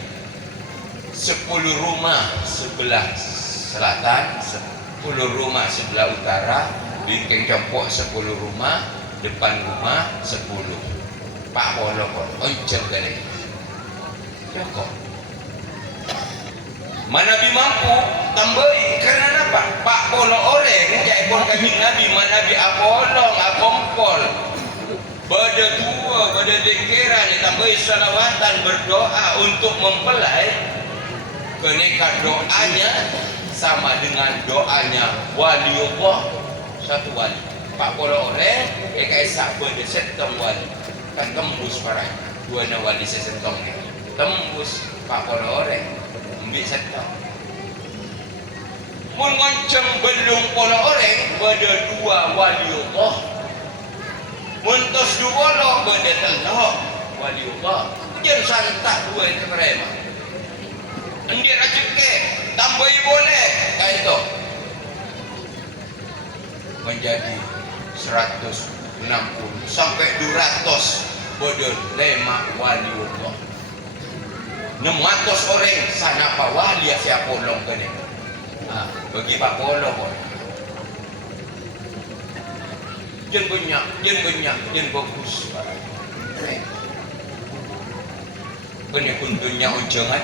10 rumah sebelah selatan, 10 rumah sebelah utara, bingking cempok 10 rumah, depan rumah 10. Pak Polo pun onceng gini. Joko. Manabi mampu tambahi karena apa? Pak Polo orang jadi pun Kanjeng Nabi manabi apolong akompol. Pada dua, pada zikiran ditambahi salawatan berdoa untuk mempelai. Keneka doanya sama dengan doanya waliullah satu wali. Pak Polo orang kaisa pada setong wali kan tembus para dua wali sesetong tembus Pak Polo orang ambil setong. Mun ngonceng belum Polo orang pada dua waliullah. Muntos dua lo pada telok waliullah. Jangan santak dua itu mereka. Andir ajake tambahi boleh kayak itu menjadi 160 sampai 200 bodoh lema waliullah 600 orang sana pak wali siapa polong kene bagi Pak Polo pun jangan bagus kene kuntunya unjangan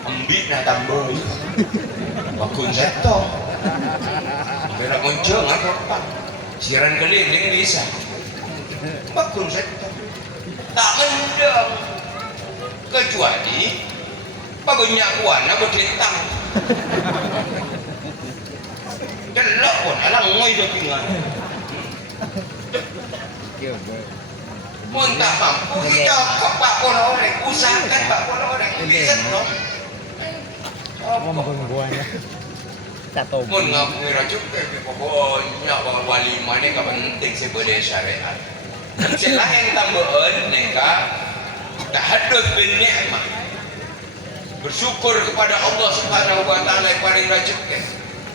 ambit na tambah bakun seto kira muncul apa pak siaran keliling bisa bakun seto tak mendang kecuali pagunya kuana berdentang delok pun alang ngoy do tinggal mun tak mampu kita ke Pak Polo orang usahakan Pak Polo orang bisa dong mun ngapui rajuk pokoknya walimah ni penting sebagai syariat selain tambahan neka tahadud bin ni'mah bersyukur kepada Allah Subhanahu wa taala yang paling rajuk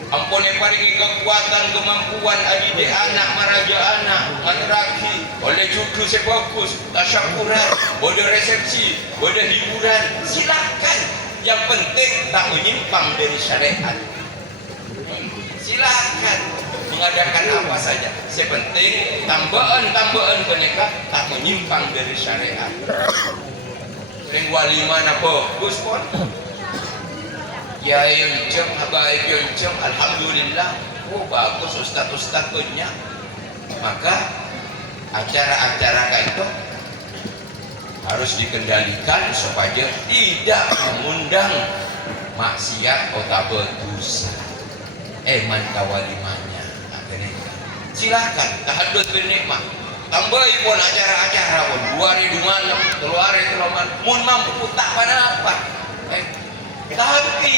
ampun yang paling kekuatan kemampuan adik anak maraja anak madraki oleh cucu sebagus tasyakuran boleh resepsi boleh hiburan silakan yang penting tak menyimpang dari syariat. Silakan mengadakan apa saja. Sepenting tambahan mereka tak menyimpang dari syariat. Ring walimah na bagus pun. Ya yonceng, baik yonceng, alhamdulillah. Oh bagus ustaz punya. Maka acara-acara kayak itu harus dikendalikan supaya tidak mengundang maksiat atau dosa. Mantap walimahnya. Silakan tahadud bin nikmah. Tambahi pun acara-acara pun 2 hari 2 malam, 3 hari 3 malam. Mun mampu tak pada apa. Tapi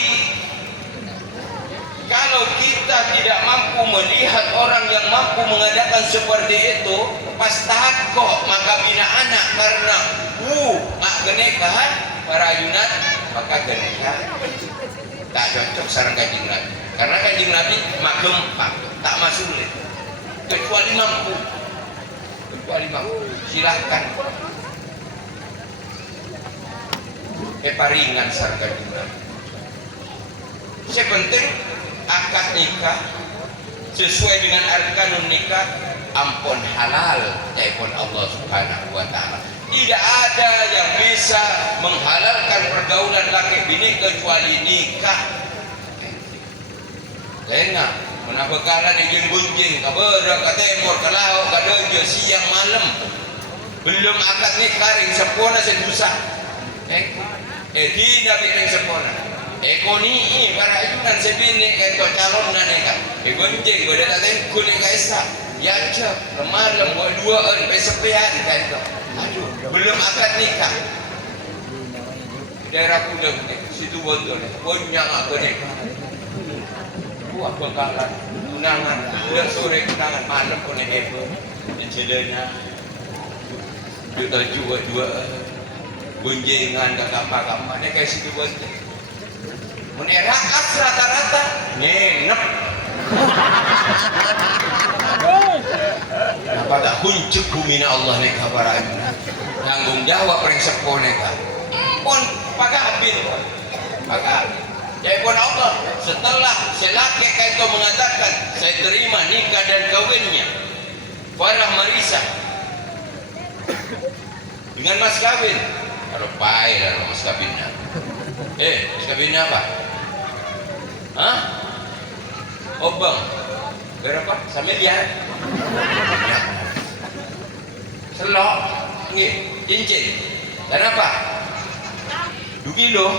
kalau kita tidak mampu melihat orang yang mampu mengadakan seperti itu, pas takut maka bina anak karena kenekahan para ayunan maka kenekahan tak cocok sarang Kanjeng Nabi karena Kanjeng Nabi maklum tak masulit kecuali mampu silahkan paringan sarang Kanjeng Nabi sepenting akad nikah sesuai dengan arkanun nikah ampun halal jaipun Allah Subhanahu wa taala Tidak ada yang bisa menghalalkan pergaulan laki bini kecuali nikah. Enak, kenapa kalah dijin gunjing, kabera, ke timur, ke laut, ke dojo, siang malam. Belum akad nikah ring sempurna sedusah. Tidak ring sempurna. Ekoni para ayunan sebini kayak calon naneka. Gunjing, gue datang tengkul kayak esa. Ya aja, malam duaan, pesepian kayak itu. Aduh, belum akad nikah. Daerah kuda situ botol, punya apa nih? Buat bengkalan, tunangan, udah sore tunangan, malam pun heboh. Incidentnya, juta dua, gunjingan ke kamar-kamar, ini kayak situ botol. Menerak rata-rata, nyenep. Kenapa tak kuncuk kumina Allah nih kabar ayuna? Tanggung jawab prinsipku neka. Pun pagabin, pagabin. Jadi pun Allah setelah selaki kau mengatakan saya terima nikah dan kawinnya Farah Marisa dengan mas kawin. Kalau payah lah mas kawinnya. Mas kawinnya apa? Hah? Obang. Berapa? Samilian. Selok, nggih, cincin. Dan apa? 2 kilo.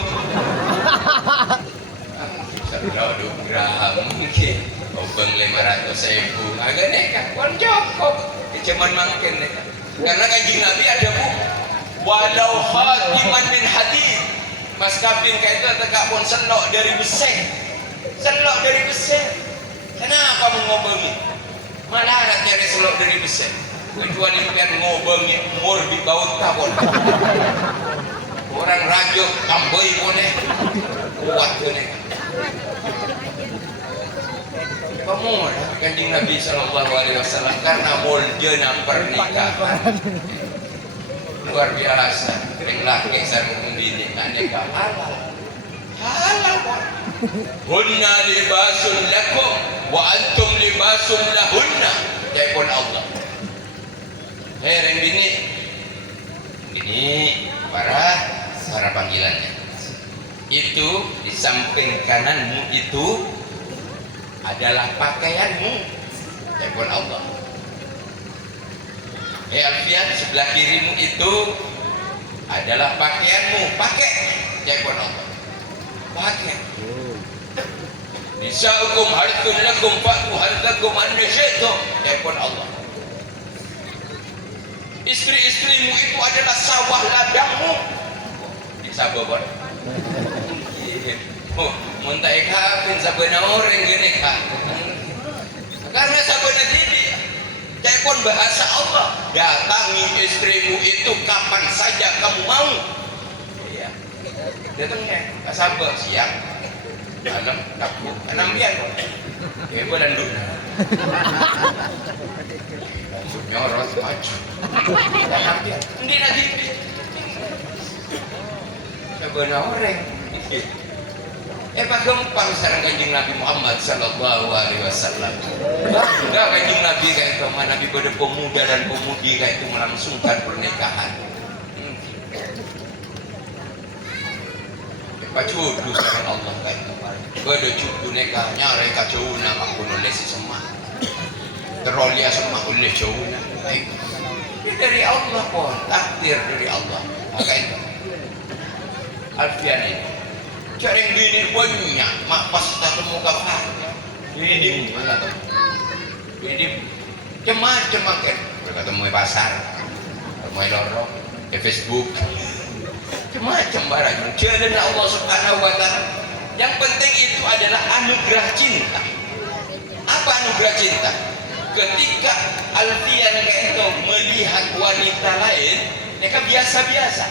Selok 2 gram mungkin. Obeng 500.000. Agak nekat, wan cukup. Cuman makin nekat. Karena Kanjeng Nabi ada bu. Walau khatiman min hadid. Mas kawin kayak itu tegak pun selok dari besi. Selok dari besi. Kenapa mengobengi? Malah nak cari selok dari besi. Kecuali kan ngobengi umur di bawah tabon. Orang rajo tamboi boleh kuat boleh. Pemuda Kanjeng Nabi Sallallahu Alaihi Wasallam karena moljena pernikahan luar biasa. Yang laki sarung bini nikah halal, halal. Hunna libasun lakum wa antum libasun lahunna. Jai pun Allah. Reng bini para panggilannya. Itu di samping kananmu itu adalah pakaianmu. Jai pun Allah. Alfian sebelah kirimu itu adalah pakaianmu. Pakai. Jai pun Allah. Pakai. Nisa'ukum harthun lakum fa'tu harthakum anna syi'tum. Ya pun Allah. Istri-istrimu itu adalah sawah ladangmu. Disababon. Muntah ikapin sabana orang gini kan. Karena sabana diri. Ya pun bahasa Allah. Datangi istrimu itu kapan saja kamu mau. Iya. Datangnya. Sabar siang. Malam takut anambian ya bulan dulu nyorot maju anambian ini nanti sebenarnya orang pagempang sarang Kanjeng Nabi Muhammad Sallallahu Alaihi Wasallam. Bangga Kanjeng Nabi kayak itu mana Nabi pada pemuda dan pemudi kayak itu melangsungkan pernikahan. Pacudu sarang Allah kayak itu. Bada cukup neka nyare kacauna aku nulis semua. Teroli semua oleh cauna. Ini dari Allah pun takdir dari Allah. Maka itu. Alfian ini. Cari bini banyak. Mak pas ketemu kapan. Bini mana tu? Bini macam makan. Ketemu di pasar. Ketemu di lorong. Di Facebook. Macam barang. Jalan Allah Subhanahu Wa Taala. Yang penting itu adalah anugerah cinta. Apa anugerah cinta? Ketika Alfian itu melihat wanita lain, mereka biasa-biasa.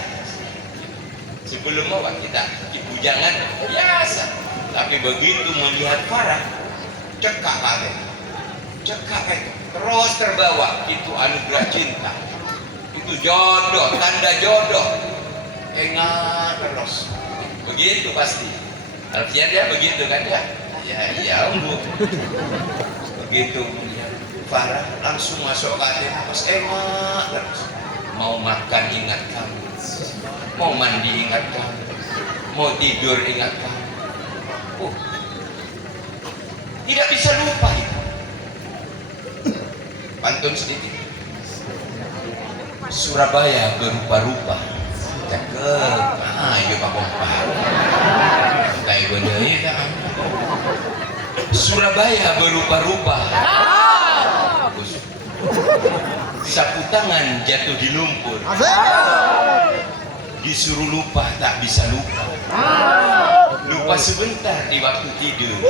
Sebelum mau kita dipujangan biasa, tapi begitu melihat Farah, cekak lagi, cekak itu terus terbawa. Itu anugerah cinta. Itu jodoh, tanda jodoh. Ingat terus. Begitu pasti. Alfian dia begitu kan ya? Ya umbu. Begitu Farah langsung masuk ke hati, pas emak terus. Mau makan ingat kamu, mau mandi ingat kamu, mau tidur ingat kamu. Oh, tidak bisa lupa itu. Pantun sedikit. Surabaya berupa-rupa. Cakep. Ayo Pak Kompa. Kayak gue dari kan. Surabaya berupa-rupa. Bagus. Sapu tangan jatuh di lumpur. Disuruh lupa tak bisa lupa. Lupa sebentar di waktu tidur.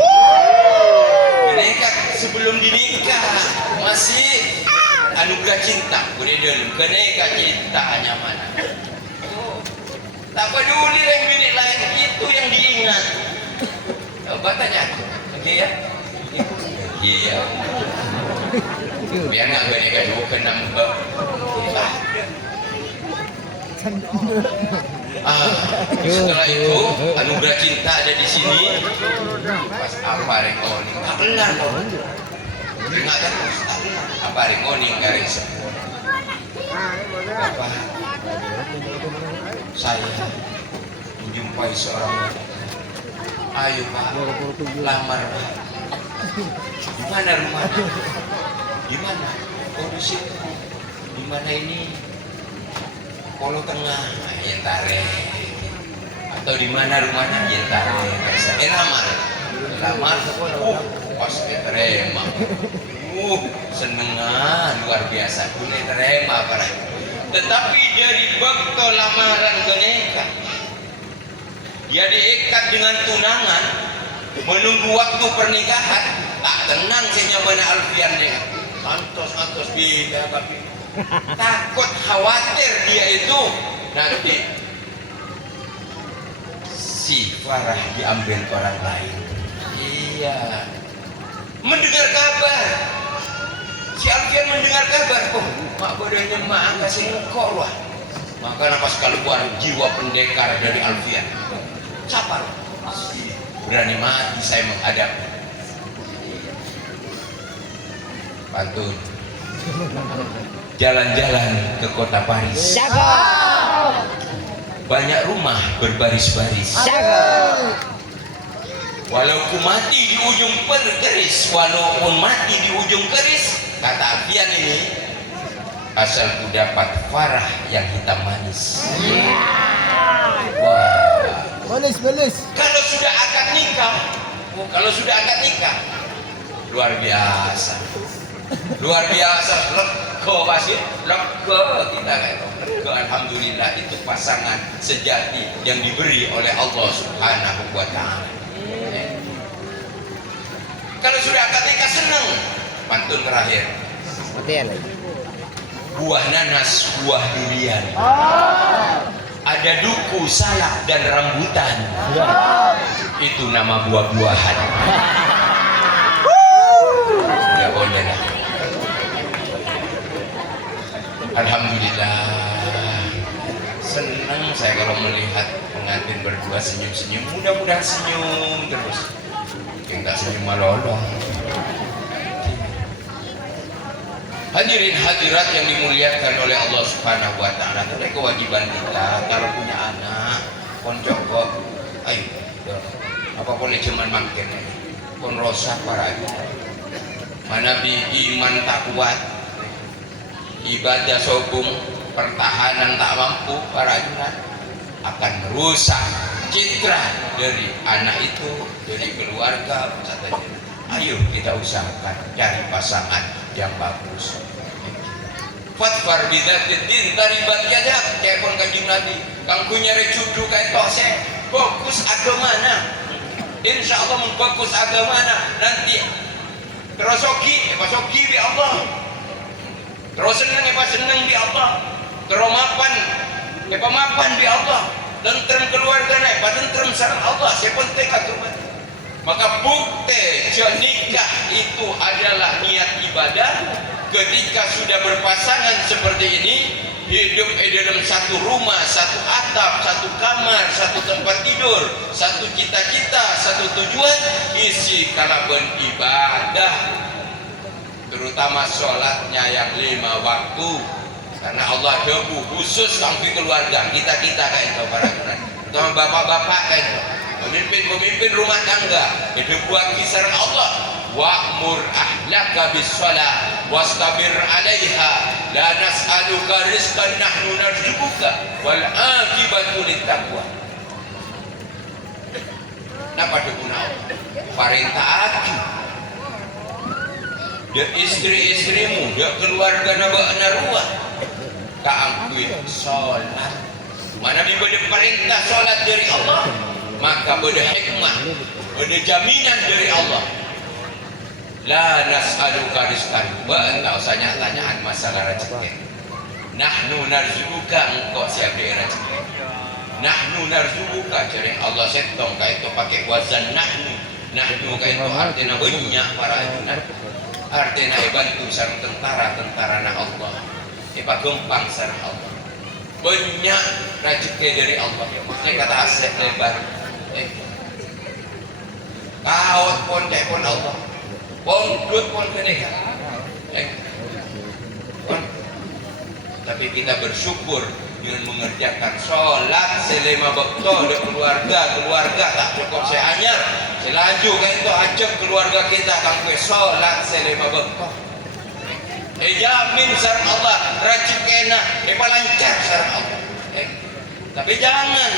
Menikah sebelum dinikah masih anugerah cinta beredar. Menikah cinta nyaman. Tak peduli yang milik lain, itu yang diingat. Coba tanya, oke ya? Iya. Biar nggak menikah juga kena mbak. Setelah itu anugerah cinta ada di sini. Pas apa rekoning? Tak benar loh. Ingat kan? Apa rekoning garis? Apa? Saya menjumpai seorang wanita. Ayo Pak, lamar Pak. Di mana rumahnya? Di mana? Oh di situ. Di mana ini? Polo Tengah, Yentare. Atau di mana rumahnya? Yentare. Lamar. Pas diterima. Senengan luar biasa. Diterima para. Tetapi dari waktu lamaran menikah, dia diikat dengan tunangan, menunggu waktu pernikahan, tak tenang sehingga mana Alfian dengan antos beda tapi takut khawatir dia itu nanti si Farah diambil orang lain. Iya, mendengar kabar si Alfian mendengar kabar, oh mak bodohnya mak kasih engkau lah. Maka pas keluar jiwa pendekar dari Alfian, siapa berani mati saya menghadap. Pantun. Jalan-jalan ke kota Paris. Banyak rumah berbaris-baris. Walaupun mati di ujung keris, walaupun mati di ujung keris, kata Alfian ini, asal ku dapat Farah yang hitam manis. Wah. Manis. Kalau sudah akad nikah, luar biasa. Lego pasti, lego kita lego. Alhamdulillah itu pasangan sejati yang diberi oleh Allah Subhanahu wa Ta'ala. Kalau sudah akad nikah senang. Pantun terakhir. Buah nanas, buah durian. Ada duku, salak dan rambutan. Itu nama buah-buahan. Sudah boleh lah. Alhamdulillah. Senang saya kalau melihat pengantin berdua senyum-senyum. Mudah-mudahan senyum terus. Yang tak senyum malolong. Hadirin hadirat yang dimuliakan oleh Allah Subhanahu wa Ta'ala, itu kewajiban kita kalau punya anak, pon jokok, ayo, apa boleh cuman makin, pon rosak para ibu. Mana bi iman tak kuat, ibadah sokung, pertahanan tak mampu, para ibu akan merusak citra dari anak itu, dari keluarga. Ayo kita usahakan cari pasangan yang bagus. Fatfar bidzatiddin taribat yadak, kayak pun Kanjeng Nabi kang punya recudu kayak tose fokus agamana, insyaallah memfokus agamana nanti terosoki bi Allah, terus seneng bi Allah, teromapan mapan bi Allah, tentrem keluarga tentrem sareng Allah, sepenting agama. Maka bukti nikah itu adalah niat ibadah. Ketika sudah berpasangan seperti ini, hidup di dalam satu rumah, satu atap, satu kamar, satu tempat tidur, satu cita-cita, satu tujuan, isi kalaban ibadah, terutama sholatnya yang 5 waktu. Karena Allah debu khusus kanggo keluarga kita kayak itu para kuran. Sama bapak-bapak kayak itu. Pemimpin rumah tangga debu kisah Allah. Wa'mur ahlaka bis-shalah wastabir 'alaiha la nas'aluka rizqan nahnu narzuquka wal 'aqibatu lit-taqwa. Napa deguna Allah? Perintah aku. Dia istri-istrimu, dia keluarga nabana ruah. Kaangkuin sholat. Mana diberi perintah sholat dari Allah, maka beda hikmah, beda jaminan dari Allah. La nas'aluka rizqan, tak usah tanyaan masalah rezeki. Nahnu narzuquka, engkau siap di rezeki. Nahnu narzuquka, jadi Allah setong kayak itu pakai wazan nahnu. Nahnu kayak itu artinya banyak para ajunan. Artinya bantu sareng tentara na Allah. Ipa gempang sareng Allah. Banyak rezeki dari Allah. Saya kata aset lebar. Kaut pun cek pun Allah. Pondut pun kenekan. Tapi kita bersyukur dengan mengerjakan sholat selama waktu keluarga tak cukup saya anyar. Selaju kan itu ajak keluarga kita kanggo sholat selama waktu. Jamin sareng Allah rezekina lancar sareng Allah. Tapi jangan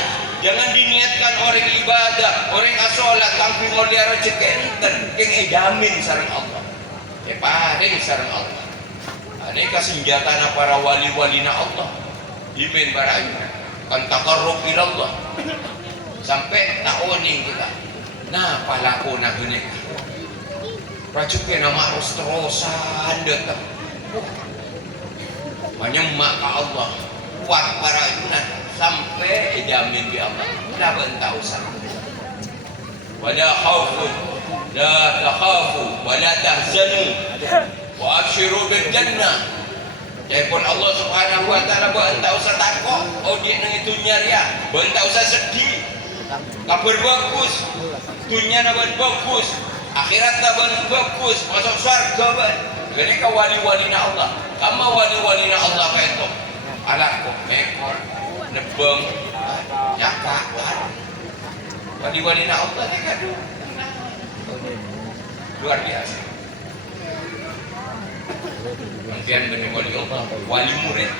diniatkan orang ibadah, orang sholat kanggo ngolia rezeki enten, keng jamin sareng Allah. Paring sareng Allah. Aneka senjata para wali-walina Allah. Imen barangnya kan takarrub ila Allah. Sampai tahuning kita. Nah, palaku na gini. Rajuke nama harus terusan datang. Menyemak ke Allah. Kuat para iman sampai jamin di Allah. Dah bentau sana. Wala khawfun la takhafu wala tahzanu wa abshiru bil jannah. Pun Allah subhanahu wa ta'ala tak usah takut. Oh dia nang itu nyaria, tak usah sedih. Kabar bagus, dunia naban bagus, akhirat naban bagus, masuk surga ban. Gini ka wali-walina Allah. Kama wali-walina Allah kayak itu. Alaku mekor, nebeng, nyakakan. Wali-walina Allah ni kadu. Luar biasa. Kemudian benih wali Allah, wali murid.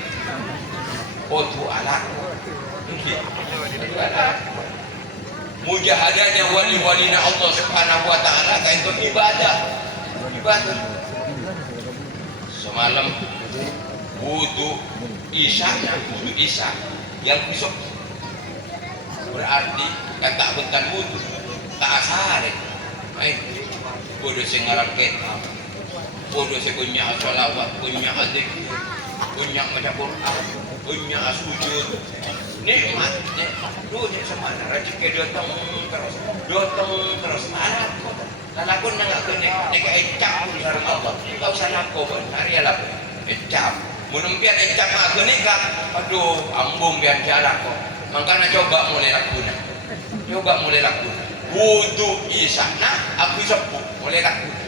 Otu alaku. Mujahadahnya wali-walina Allah subhanahu wa ta'ala kayak itu ibadah. Semalam wudu isya yang besok berarti kata bentan wudu tak asare. Bodoh sing ngaran kitab, bodoh sing punya sholawat, punya zikir, punya baca Quran, punya sujud. Nikmat, dunia semana rezeki datang terus mana kok kalau nang aku nek ecap sareng Allah kau sana kau hari lah ecap mun pian ecap aku nek aduh ambung biar jarak kok makanya coba mulai lakuna wudu isana aku sepuh mulai lakuna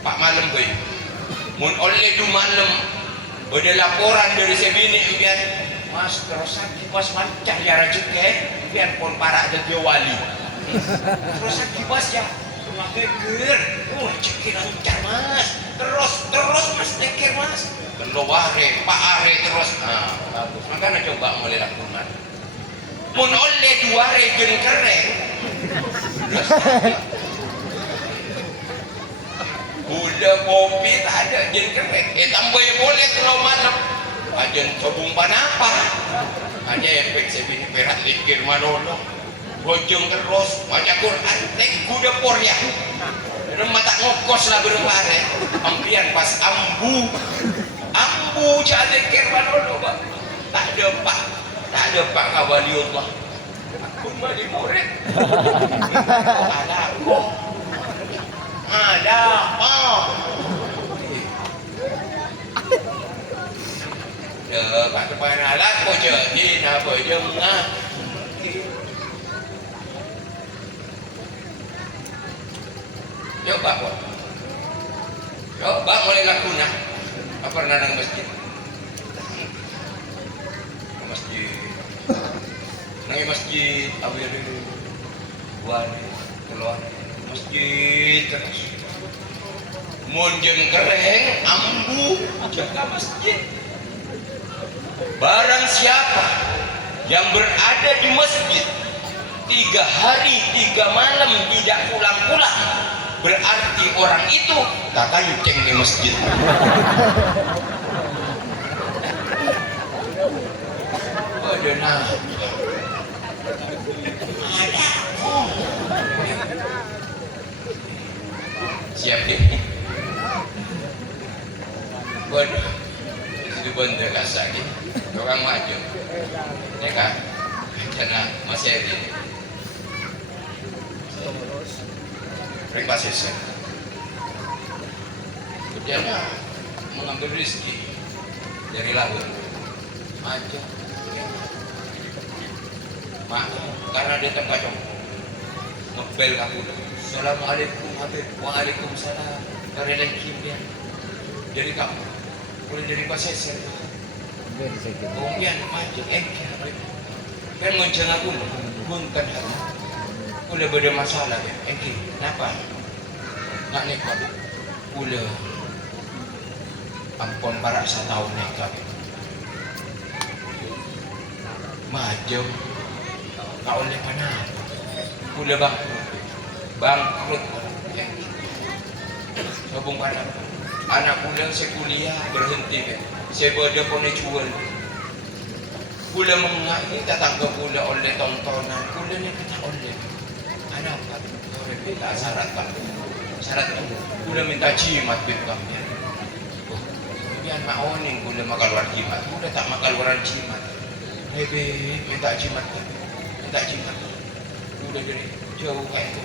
pak malam boy mun oleh du malam ada laporan dari sebini pian Mas terus kipas mancah ya rezeki biar pun para jadi wali. Terus kipas ya rumah geger. Rezeki lancar Mas. Terus Mas tekir Mas. Bendo ware, Pak Are terus. Nah, bagus. Makanya coba mulai lakukan. Mun oleh dua regen keren. Gula kopi tak ada jen keren. Tambah boleh kalau malam. Ajan sobung panapa aja efek sebini perak likir manolo bojong terus baca Quran nek kuda por ya mata ngokos lah berpare ampian pas ambu jadi likir manolo tak ada pak kawaliullah aku mali murid ada Pak depan alat ko jadi na bojong na coba mulai lakuna apa pernah nang masjid masjid. Nang masjid awir buat keluar masjid terus. Mun jeung kereng ambu jaga masjid. Barang siapa yang berada di masjid 3 hari 3 malam tidak pulang-pulang, berarti orang itu tak kancing di masjid. Ada nah, siap deh. Waduh, itu bener gak sakit. Orang maju, ya kan? Karena Mas Eri, ring pasisnya. Kerjanya mengambil rezeki dari laut. Maju. Mak, karena dia tempat ngebel aku. Assalamualaikum Habib. Waalaikumsalam. Karena dia dari kamu, boleh dari pasisnya. Kemudian maju, kan ngonceng aku, bukan aku. Udah beda masalah ya, kenapa? Nak nikah, udah ampun para setahun nikah. Maju, kau oleh mana? Udah bangkrut, Sobong pada anak pulang sekuliah berhenti kan. Saya berada pun jual. Kula mengenai tetangga kula oleh tontonan. Kula ni kata oleh. Anak apa? Kau minta syarat kan? Syarat kan? Kula minta jimat bebam ya. Oh, biar maoning kula makan luar jimat. Kula tak makan luar jimat. Hebe minta jimat kan? Minta jimat. Kula jadi jauh kayak itu.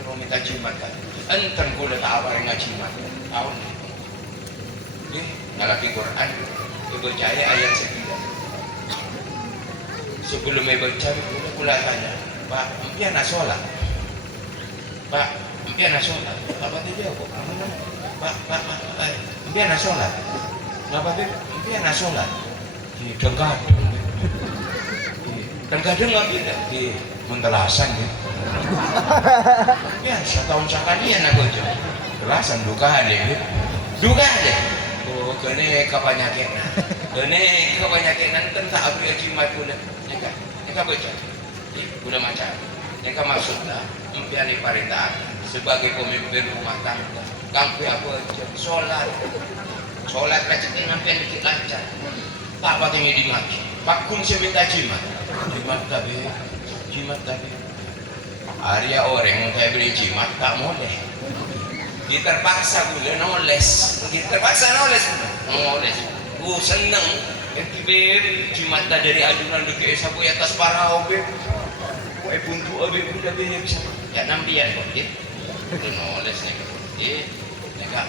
Kalau minta jimat kan? Enten kula tak apa yang jimat. Tahu ni? Ngalaki Quran, percaya ayat sekian. Sebelum baca, kula tanya, Pak, empian nak solat? Pak, empian nak solat? Apa dia kok? Pak, empian nak solat? Ngapa Beb? Empian nak solat? Di Tenggadeng ngambil di mentelasan ya. Biar setahun sekalian aku aja. Telasan duka deh. Duka deh. Oh, kene kebanyakan. Kene kebanyakan tentang abri jimat pula. Neka baca. Udah macam. Neka maksudnya impian perintah sebagai pemimpin rumah tangga. Kampi apa aja sholat. Sholat rajin impian dikit lancar. Tak patengnya dimaki. Pakun saya minta jimat. Jimat tapi. Arya orang yang beli jimat tak boleh. Kita terpaksa gula noles. Kita terpaksa noles. Seneng. Beb, jimat dari ajunan deke sabu atas parau beb. Kue buntu beb udah beb bisa. Ya nampian kok gitu. Noles nih. Neka.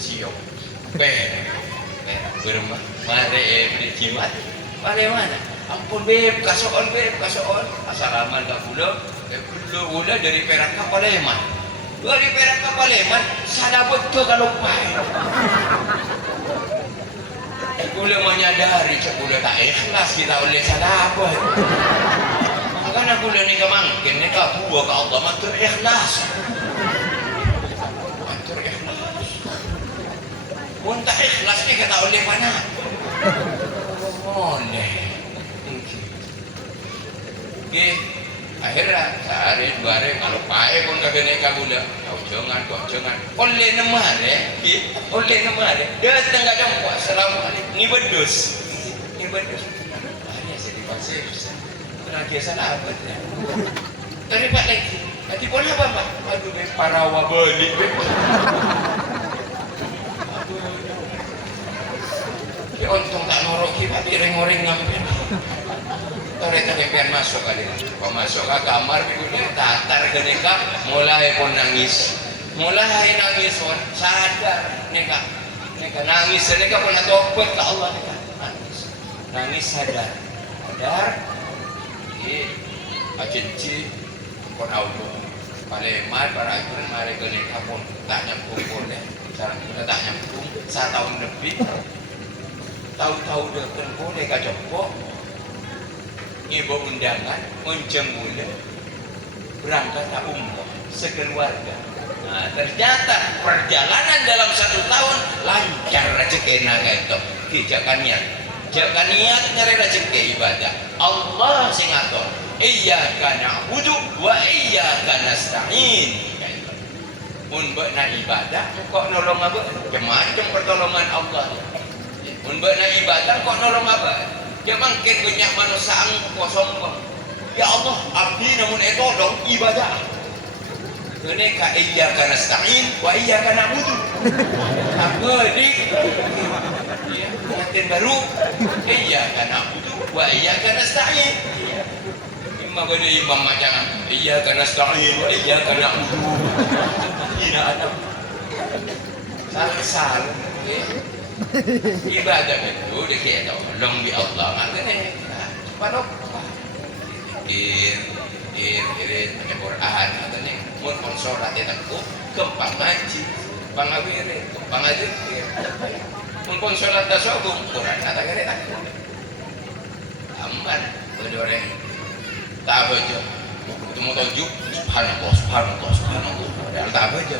Siap. Bermah. Mare beli jimat. Mare mana? Ampun beb, kasoon. Asalaman ka kula. Kula dari Perak ke Palembang. Dari Perak ke Palembang, sadabot ke kalupay. Kula menyadari kula tak ikhlas kita oleh sadabot. Karena kula ni kamangkin ni ka buah ka Allah matur ikhlas. Matur ikhlas. Mun tak ikhlas ni kata oleh mana? Oleh. Okay. Akhirnya sehari dua hari kalau pakai pun kagak naik gula, jangan. Oleh nama dia datang kat jumpa. Assalamualaikum. Ni bedus. Hari saya dipasir. Kena dia salah apa dia? Terlibat lagi. Nanti pun apa Pak? Aduh, parawa balik. Untung tak norok kita piring-piring ngambil. Tore masuk kali. Kau masuk ke kamar begini, tatar ketika mulai pun nangis. Mulai nangis pun sadar neka nangis neka pun tobat ke Allah neka nangis sadar. Ajenci pun Allah. Palembang para ibu mari kenika pun tak nyambung boleh. Sekarang kita tak nyambung 1 tahun lebih. tahu-tahu deken boleh kacopok ibu undangan monceng mula berangkat ke umroh sekeluarga. Nah, ternyata perjalanan dalam 1 tahun lancar rezeki itu. Jangan niat nyari rezeki ibadah. Allah sing ngatur. Iyyaka na'budu wa iyyaka nasta'in. Mun beuna ibadah kok nolong apa? Macam pertolongan Allah. Mun beuna ibadah kok nolong apa? Ya mungkin banyak manusia kosong. Ya Allah, abdi namun tolong ibadah. Ini ka iyyaka nasta'in wa iyyaka na'budu. Apa dik? Ya, pengantin baru. Iyyaka na'budu wa iyyaka nasta'in. Imam bade imam macam iyyaka nasta'in wa iyyaka na'budu. Tidak ada. Salah. Ibadah itu dikira tolong bi Allah. Makanya panok. Irit pakai Quran katanya mun sholat itu kempang ngaji pangawire kempang ngaji mun sholat tasawuf Quran kata kare tak aman bedoreng tak baca ketemu tajuk subhanallah dan tak baca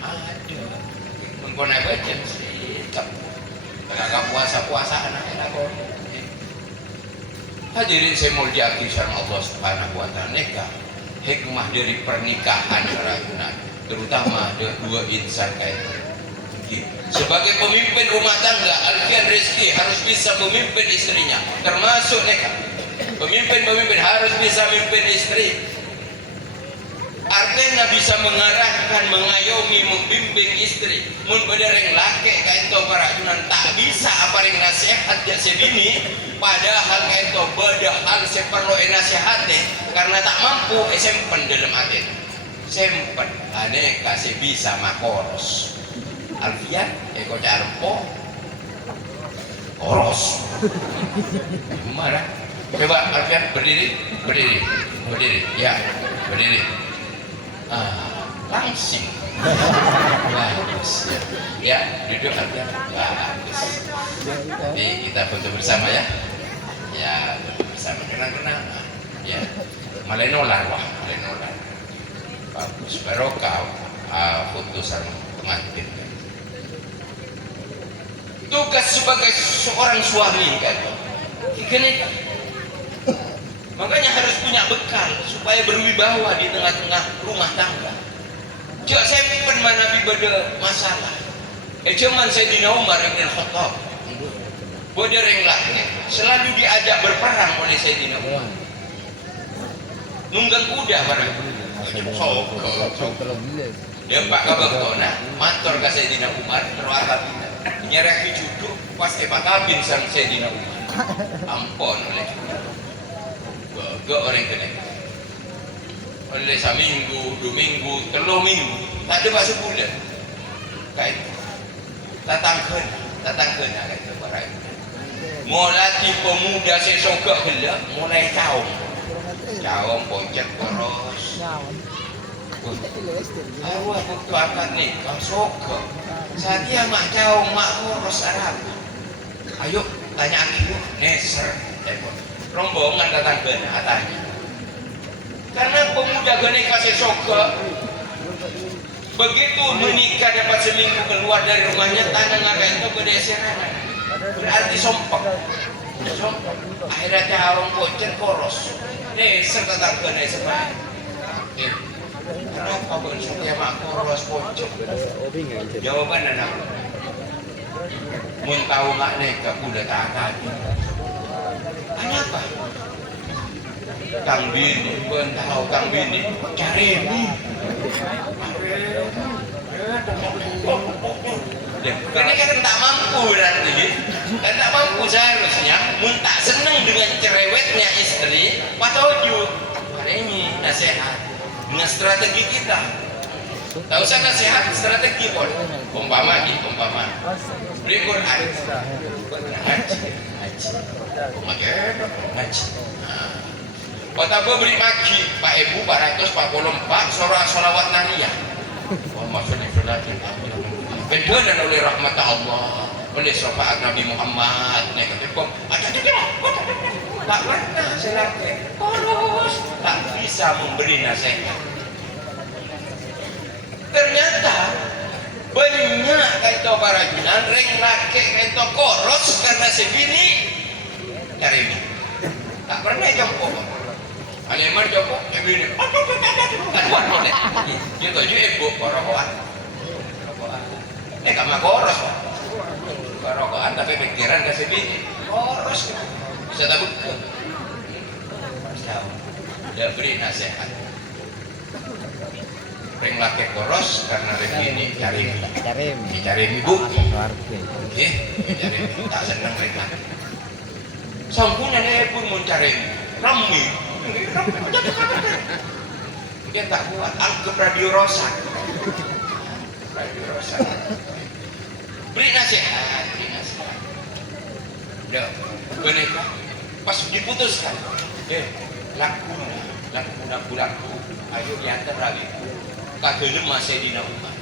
aduh mun pernah baca sikap kagak puasa anak-anak kok. Hadirin saya mau diakui sama Allah Subhanahu wa Ta'ala, hikmah dari pernikahan terutama dua insan kayak ini. Sebagai pemimpin rumah tangga, Alfian Rizki harus bisa memimpin istrinya, termasuk nikah. Pemimpin harus bisa memimpin istri. Artinya bisa mengarahkan, mengayomi, membimbing istri. Mun bedereng laki kayak itu parajunan tak bisa apa yang nasihat dia sebini, padahal kayak itu beda hal seperlu nasihatnya karena tak mampu sempen dalam hati. Sempen aneh kasih bisa makoros. Alfian eko carpo koros. Marah. Coba Alfian berdiri. Ya, berdiri. Langsing bagus ya duduk aja bagus. Jadi kita foto bersama ya foto bersama kenang ya malai nolar bagus barokah foto sama pengantin. Tugas sebagai seorang suami kan ini makanya harus punya bekal supaya berwibawa di tengah-tengah rumah tangga. Jok sempen mana beda masalah. Cuman Sayyidina Umar bin Khattab bodereng laknya selalu diajak berperang oleh Sayyidina Umar. Nunggang kuda barang. Dia pak kabakona mantor ke Sayyidina Umar terwakaf nyerah cucu pas kabin sang Sayyidina Umar. Ampun oleh gak orang kena oleh seminggu, 2 minggu, 3 minggu tak ada bahasa bulan kain tatangkan kain kebarai mulai pemuda sesoga gelap mulai caung poncet koros awak waktu akan nikah soga saat dia mak caung mak koros Arab ayo tanya aku neser rombongan datang ke atasnya karena pemuda gede kasih soga begitu menikah dapat seminggu keluar dari rumahnya tangan ngagak itu gede serangan berarti sompek akhirnya caung poncet koros neser datang ke neser kenapa pun setiap mak koros poncet jawaban anak mun tahu mak nikah udah tak akan kenapa? Kang Bini, pun tahu Kang Bini cari ini. Karena kan tak mampu nanti, kan tak mampu seharusnya. Mun tak senang dengan cerewetnya istri, patoju. Ini nasihat dengan strategi kita. Tak usah nasihat, strategi pun. Umpama. Beri Quran. Ngaji. Kota beri maki Pak Ibu 444 sholawat nariyah. Maksudnya beda dan oleh rahmat Allah oleh syafaat Nabi Muhammad naik ke tepung tak pernah selaki terus tak bisa memberi nasihat. Ternyata banyak kaito parajunan reng laki kaito koros karena sebini cari ini tak pernah jompo Alemar jompo sebini kan warna deh juga ibu korokoan kamu koros korokoan tapi pikiran ke sebini koros bisa tabuk ke dia beri nasihat ring laki koros karena begini cari ibu cari tak senang ring laki sampunannya pun mencari rami dia tak kuat anggap radio rosak beri nasihat udah boleh pas diputuskan laku ayo diantar lagi kagelem Sayyidina Umar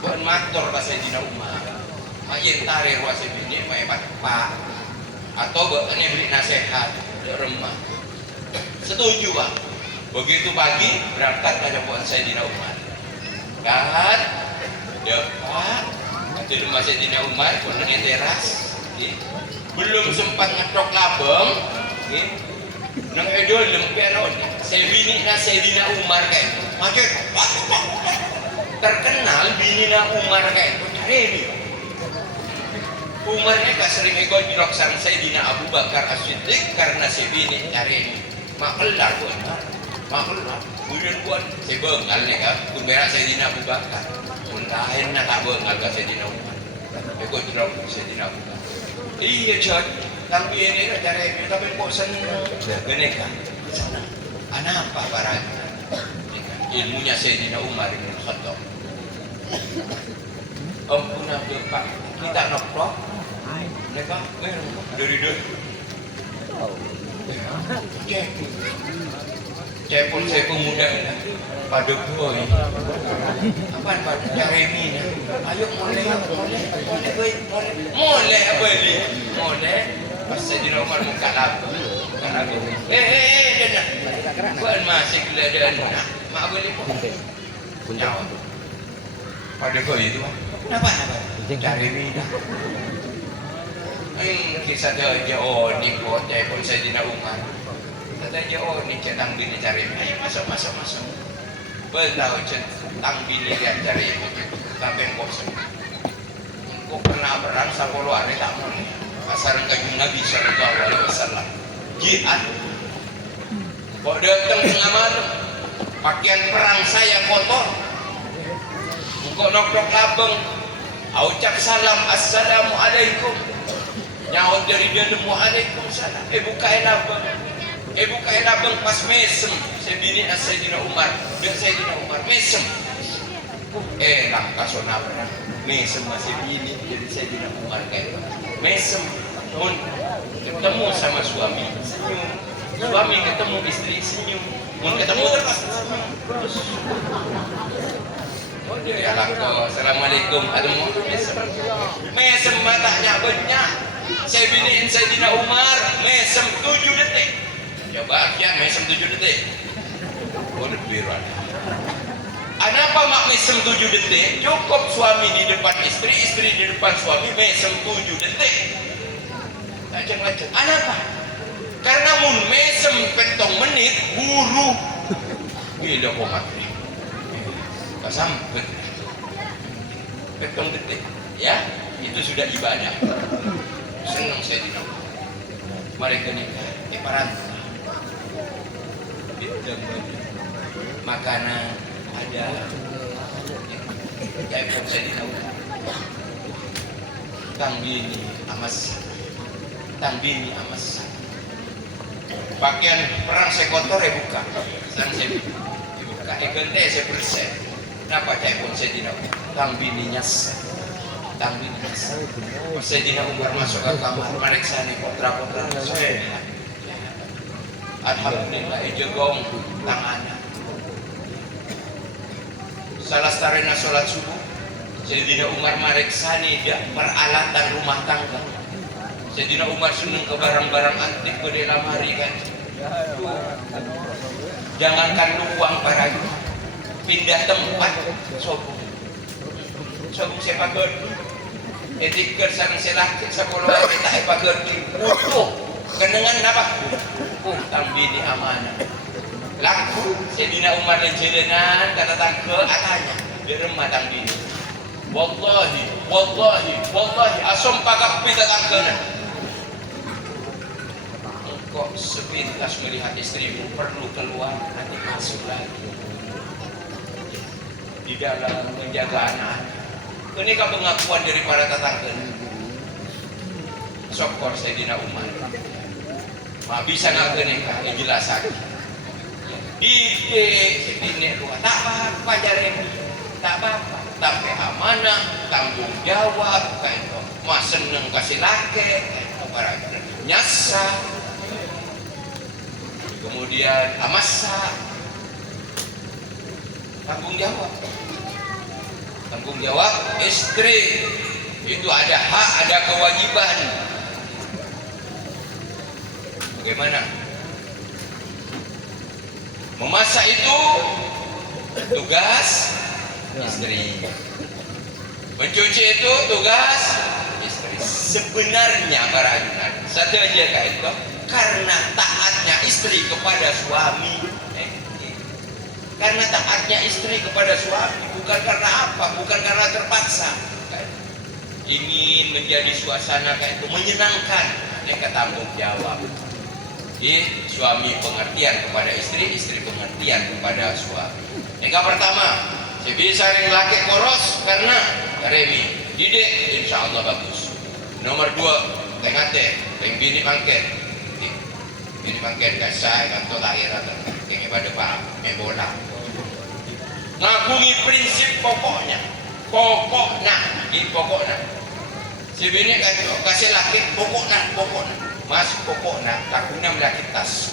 bukan matur Sayyidina Umar main tarik ruas ini main pak atau bukan beri nasihat remah setuju Pak begitu pagi berangkat aja buat Sayyidina Umar kan depan kagelem Sayyidina Umar punya teras belum sempat ngetok labeng nang edol lemperon saya bini Sayyidina Umar kayak macet terkenal bini Umar kayak cari Umarnya gak sering ego diloksan Sayyidina Abu Bakar As-Siddiq karena si bini cari makelar bulan buat si bengal nih kan kumbera Sayyidina Abu Bakar muntahin na tak bengal ke Sayyidina Umar ego dilok Sayyidina Abu Bakar iya cot tapi ini cari tapi kok seneng gini kan sana anak apa barangnya ilmunya Sayyidina Umar bin Khattab ampun Pak kita noplok mereka dari cepon saya pemuda pada boy apa pada Jeremy ayo mulai apa ini mulai pas Sayyidina Umar muka lagu bukan masih kelihatan mak boleh nyawa pada kau itu kenapa cari minyak kisah jauh ni kota pun Sayyidina Umar kata jauh ni cetang bini cari minyak masuk betul cetang bini dia cari minyak tapi kosong kau pernah perang 10 hari tak boleh asal kajian Nabi Sallallahu Alaihi Wasallam jihad kok datang tengah malam pakaian perang saya kotor kok nok-nok labeng ucap salam assalamualaikum nyaut dari dalam waalaikumsalam bukain labeng pas mesem sebini Sayyidina Umar dan Sayyidina Umar mesem kasona perang mesem masih bini jadi Sayyidina Umar kayak mesem pun ketemu sama suami senyum suami ketemu istri senyum mau ketemu terus ya lakko assalamualaikum mesem matanya banyak saya biniin Sayyidina Umar mesem 7 detik coba ya mesem 7 detik lebih rada kenapa mak mesem 7 detik cukup suami di depan istri di depan suami mesem 7 detik lajeng kenapa karena mun mesem petong menit buru gila komat gak sampai petong detik ya itu sudah ibadah senang saya di rumah mereka nikah parat makanan ada kayak pun saya di rumah tang bini amas pakaian perang saya kotor buka sang saya buka gente saya bersih kenapa kayak pun saya di rumah tang bininya Sayyidina Umar masuk ke kamar mereka nih kontra sehat alhamdulillah jegong tangannya salah starena sholat subuh Sayyidina Umar mareksani dia peralatan rumah tangga. Sayyidina Umar seneng ke barang-barang antik pada lamari kan. Jangankan luang para pindah tempat sobung sepager etikir sang selakit sekolah kita epager utuh kenengan apa tambi di amanah laku Sayyidina Umar dan jelenan kata tangke atanya di rumah tambi wallahi asom pagak pita tangkena kok sepintas melihat istrimu perlu keluar nanti masuk lagi di dalam menjaga anak. Ini kan pengakuan dari para tetangga. Sokor Sayyidina Umar. Ma bisa nak nikah dijelasan. Di sini luar tak apa jare. Tak apa. Tapi amanah, tanggung jawab kayak itu. Mas seneng kasih laki, para nyasa. Kemudian amasa. Tanggung jawab istri itu ada hak, ada kewajiban. Bagaimana? Memasak itu tugas istri. Mencuci itu tugas istri. Sebenarnya para ajudan satu aja kayak itu karena taatnya istri kepada suami. Karena taatnya istri kepada suami bukan karena apa, bukan karena terpaksa. Ingin menjadi suasana kayak itu menyenangkan, mereka tanggung jawab. Jadi suami pengertian kepada istri, istri pengertian kepada suami. Yang pertama, sebisa yang laki koros karena remi, didik, insya Allah bagus. Nomor 2, tengate, bini mangket, bini mangket kasai, kantor lahir atau yang ibadah pak, membola. Ngagungi prinsip pokoknya si bini kasih laki pokoknya mas pokoknya tak guna melaki tas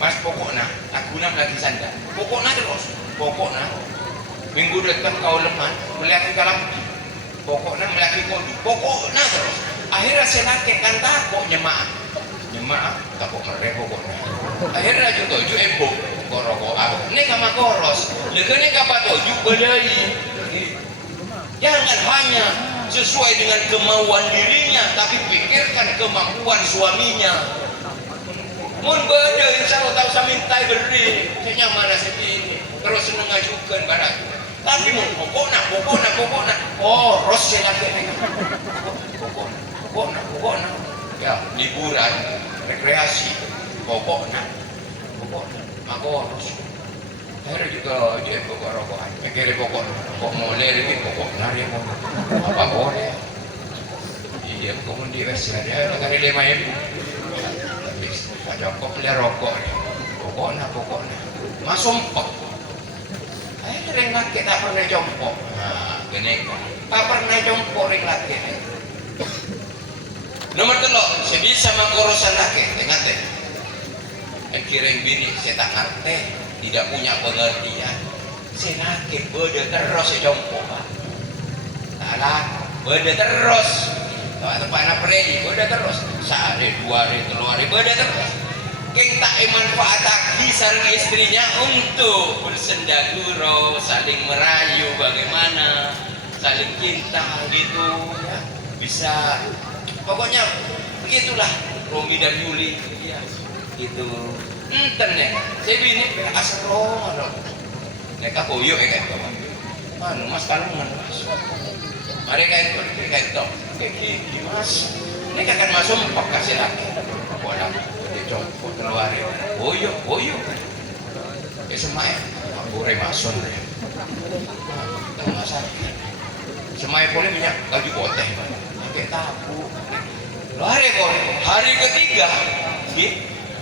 mas pokoknya tak guna melaki sandal pokoknya terus minggu depan kau lemah melaki kalam pokoknya melaki kodu pokoknya terus akhirnya si laki kan takut nyemak takut mereka pokoknya akhirnya juga ebo koroko aku ini kama koros lekene kapa toju badai jangan hanya sesuai dengan kemauan dirinya tapi pikirkan kemampuan suaminya mun badai insya Allah tahu samintai beri kayaknya mana ini terus seneng ngajukan barat tapi mun pokoknya koros silake pokoknya ya liburan rekreasi pokoknya makoros akhirnya juga dia pokok rokokan akhirnya pokok mulai lagi pokok nari apa boleh iya kemudian dia kali 5.000 ada kok beli rokok pokoknya masumpok akhirnya laki tak pernah jompo nah gini tak pernah jompo ring laki nomor 3 sebisa makorosan laki tengah akhirnya bini saya tak ngerti tidak punya pengertian saya nakit beda terus saya jompo tak laku beda terus tempat anak predi beda terus sehari 2 hari 3 hari beda terus keng tak manfaat lagi sarang istrinya untuk bersendaguro saling merayu bagaimana saling cinta gitu ya bisa pokoknya begitulah Romi dan Yuli ya gitu internet saya bini asal roh mereka koyo kan mana mas kalungan mas mereka itu kayak gini mas mereka akan masuk empat kasih lagi bola dicopot keluarin koyo kan semai boleh masuk tak masalah semai boleh minyak baju poteh pakai tabu hari ketiga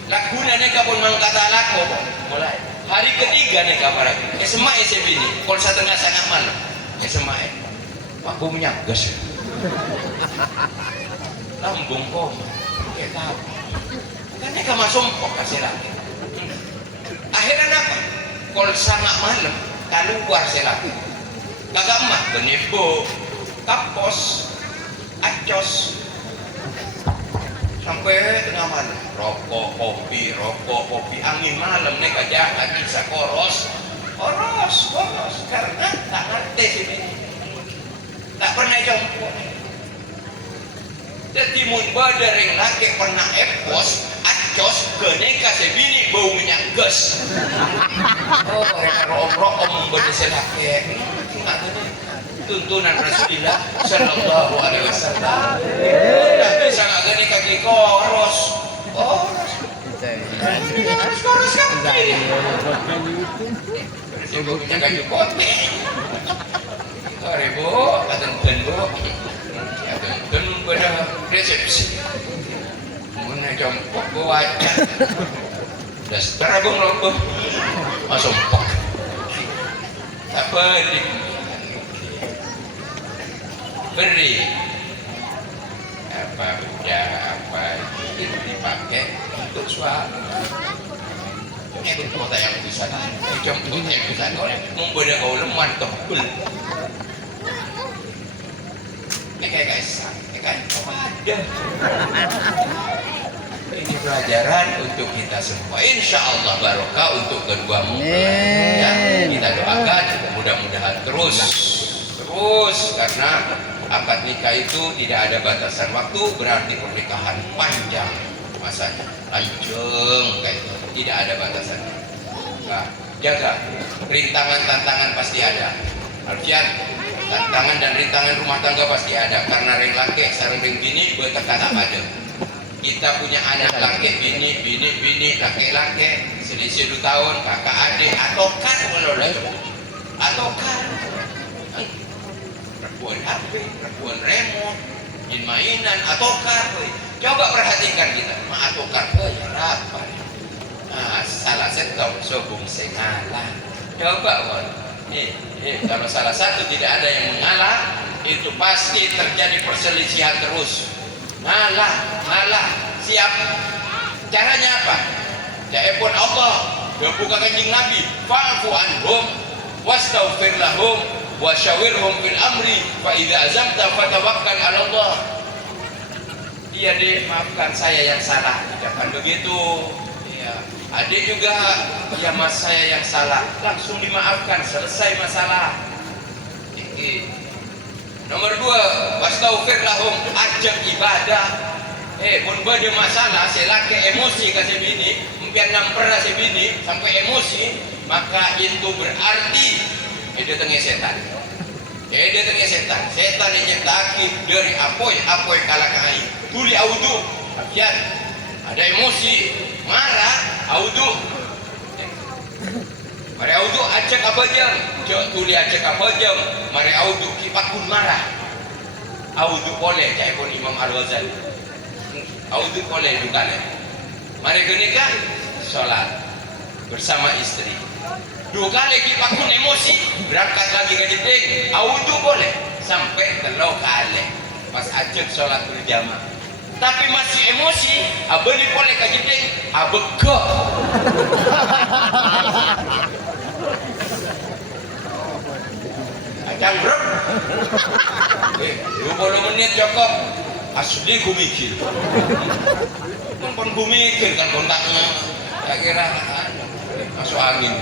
laguna neka pun mangkata lako mulai hari ketiga neka para semai sebini kalau setengah sangat mana semai aku menyagas lambung koma kita kan neka masuk kok kasih lagi akhirnya apa kalau sangat malam keluar selagi kagak mah benipu kapos acos sampai tengah malam rokok kopi angin malam nih kajakan bisa koros karena tak ngerti sini tak pernah jompo jadi mun badering laki pernah epos acos kene kasih bini bau minyak gas mereka room membedesi laki tuntunan Rasulullah Sallallahu Alaihi Wasallam tidak bisa nggak gini kaki koros kaki ibu punya kayu kote ribu aten bu aten pada resepsi mana jongkok buat dasar abang logo masuk pok tak beri apa itu dipakai untuk suami itu kota yang bisa jemput yang bisa membeda kau lemah tebel guys ada ini pelajaran untuk kita semua insya Allah barokah untuk kedua mempelai ya, kita doakan mudah-mudahan terus karena akad nikah itu tidak ada batasan waktu berarti pernikahan panjang masanya lanjeng kayak itu tidak ada batasan. Nah, jaga rintangan tantangan pasti ada Alfian tantangan dan rintangan rumah tangga pasti ada karena ring laki sareng ring bini bertekan ada kita punya anak laki bini laki selisih 2 tahun kakak adik atau kan perempuan HP, perempuan remote, mainan atau kartu. Coba perhatikan kita, atau kartu ya apa? Nah, salah satu sobung sengalah. Coba kon, kalau salah satu tidak ada yang mengalah, itu pasti terjadi perselisihan terus. Ngalah, siap. Caranya apa? Telepon Allah, buka kanjeng Nabi, fa'fu anhum, wastaghfir lahum. Wa syawirhum fil amri fa idza azamta fatawakkal 'ala Allah. Iya deh, maafkan saya yang salah. Jangan begitu. Ya, adik juga ya mas saya yang salah. Langsung dimaafkan, selesai masalah. Nomor 2, wastaghfir lahum, ajak ibadah. Mun bade masalah, selaki emosi kasih bini, mungkin nampera si bini sampai emosi, maka itu berarti dia tengah setan. Setan yang nyentaki dari apoy kalakai. Tuli audu, apian. Ada emosi, marah, audu. Mari audu ajak apa jam? Tuli ajak apa jam? Mari audu kipat pun marah. Audu boleh, cai pun Imam Al-Ghazali. Audu boleh bukan. Mari genika sholat bersama istri. 2 kali kita pun emosi berangkat lagi ke jeding audu boleh sampai 3 kali pas ajak sholat berjamaah tapi masih emosi abeni boleh ke jeding abegah acang brek 20 menit cukup asli ku mikir pun ku mikir kan kontaknya kira masuk angin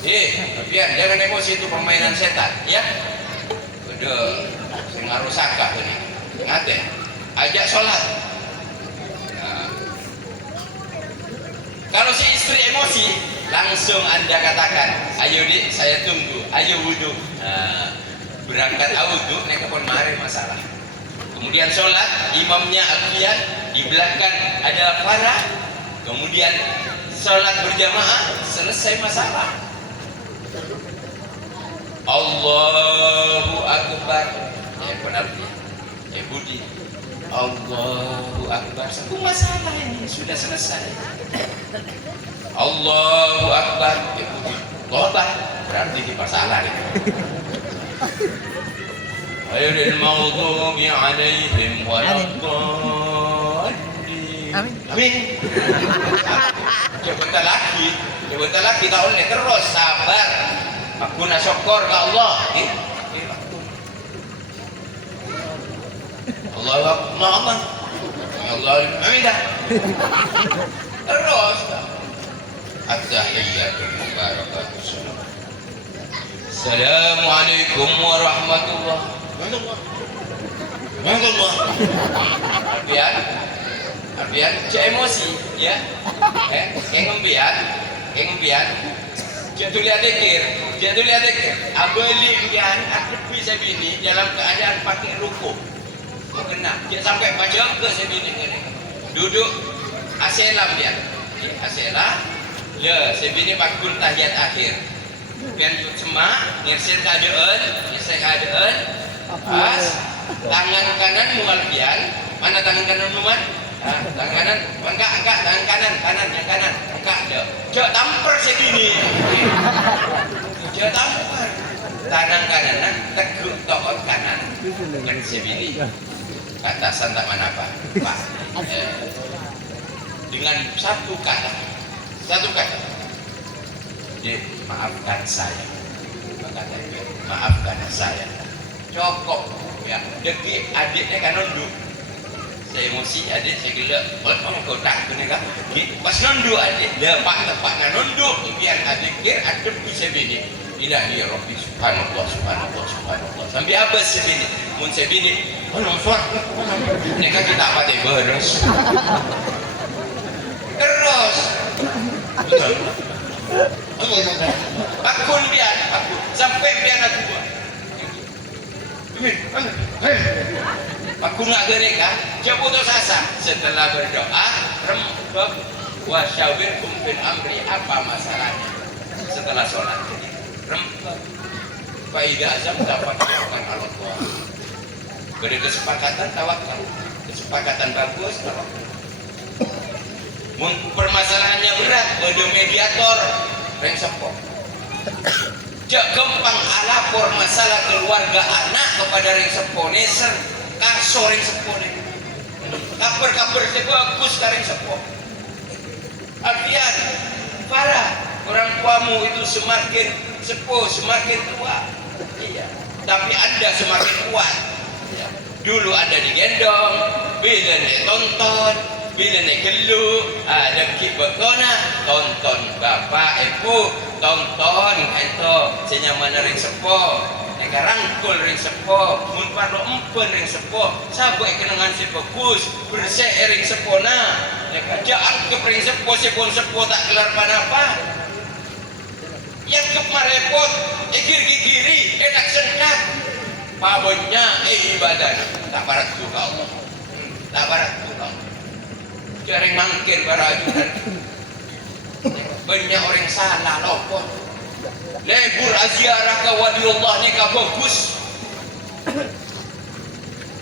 biar jangan emosi, itu permainan setan ya udah saya ngaruh sangka tadi ngate ajak sholat nah. Kalau si istri emosi langsung anda katakan ayo dik saya tunggu ayo wudhu nah, berangkat wudhu nek pun mari masalah kemudian sholat imamnya alfian di belakang ada Farah kemudian sholat berjamaah selesai masalah Allahu Akbar ya benar ya Budi Allahu Akbar satu masalah ini sudah selesai Allahu Akbar ya Budi tobat berarti di masalah ini Ghairil maghdubi alaihim waladdallin amin coba lagi tahun ini terus sabar Aku nak syukur ke Allah. Allahu Akbar. Allah. Allah Hamidah. Terus. At-tahiyyatu mubarakatuh. Assalamualaikum warahmatullahi wabarakatuh. Biar cek emosi ya. Yang ngembian. Cek tu lihat dekir. Abeli bian aku bisa bini dalam keadaan pakai ruku. Mau kena. Cek sampai baca ke sebini ni. Duduk aselam dia. Aselam. Ya, sebini bakul tahiyat akhir. Pian semak, nirsin keadaan. Pas tangan kanan mual pian. Mana tangan kanan mual? Tangan kanan, angkat, tangan kanan, yang kanan, angkat dia. Cok tampar segini. Cok tampar. Tangan kanan, teguk tokot kanan. Bukan sebini. Kata santak mana Pak? Dengan satu kata. Maafkan saya. Maafkan saya. Cokok ya. Deki adiknya kan nunduk. Saya emosi adik saya gila. Oh kau tak kena kan? Pas nunduk adik dia tempat nunduk biar adik kir adep bisa bini. Ilahi Rabbi subhanallah. Sampai apa sebini? Mun sebini. Oh suat. Mereka kita apa teh beres. Terus. Akun biar aku sampai biar aku buat. Aku nak gereka, coba tu sasa. Setelah berdoa, rembek wasyawirkum fil amri, apa masalahnya? Setelah sholat, rembek. Faida azam dapat tawakal Allah. Beri kesepakatan tawakal, kesepakatan bagus tawakal. Permasalahannya berat, ada mediator, reng sepok. Jak gampang alapor masalah keluarga anak kepada reng sepok neser. Kasor yang sepuh ni, kabar sebagus kareng sepuh. Alfian, parah orang tuamu itu semakin sepuh, semakin tua. Iya, tapi anda semakin kuat. Ya. Dulu anda digendong, bila nek tonton, bila nek gelu, ada kibot kona, tonton bapak, ibu, tonton ento senyaman reng sepuh. Rangkul ring sepo, mun parlo empen ring sepo, sabuk kenangan si bagus, bersih ring sepona. Nek jaan ke ring sepo, sepo tak kelar panapa. Yang kemarepot, giri, enak sendak. Pabonnya ibadah, tak barat juga Allah. Tak barat juga. Jarang mangkin para ajudan. Banyak orang salah lopot. Lebur aziarah ke waliullah ni ka bagus.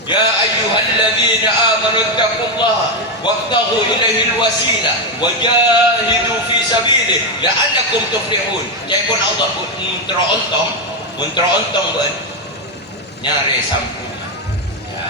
Ya ayyuhalladzina amanu taqullaha wabtaghu ilaihi alwasila wajahidu fi sabilihi la'allakum tuflihun. Jaipun Allah muntrontong ben nyari sampungan. Ya,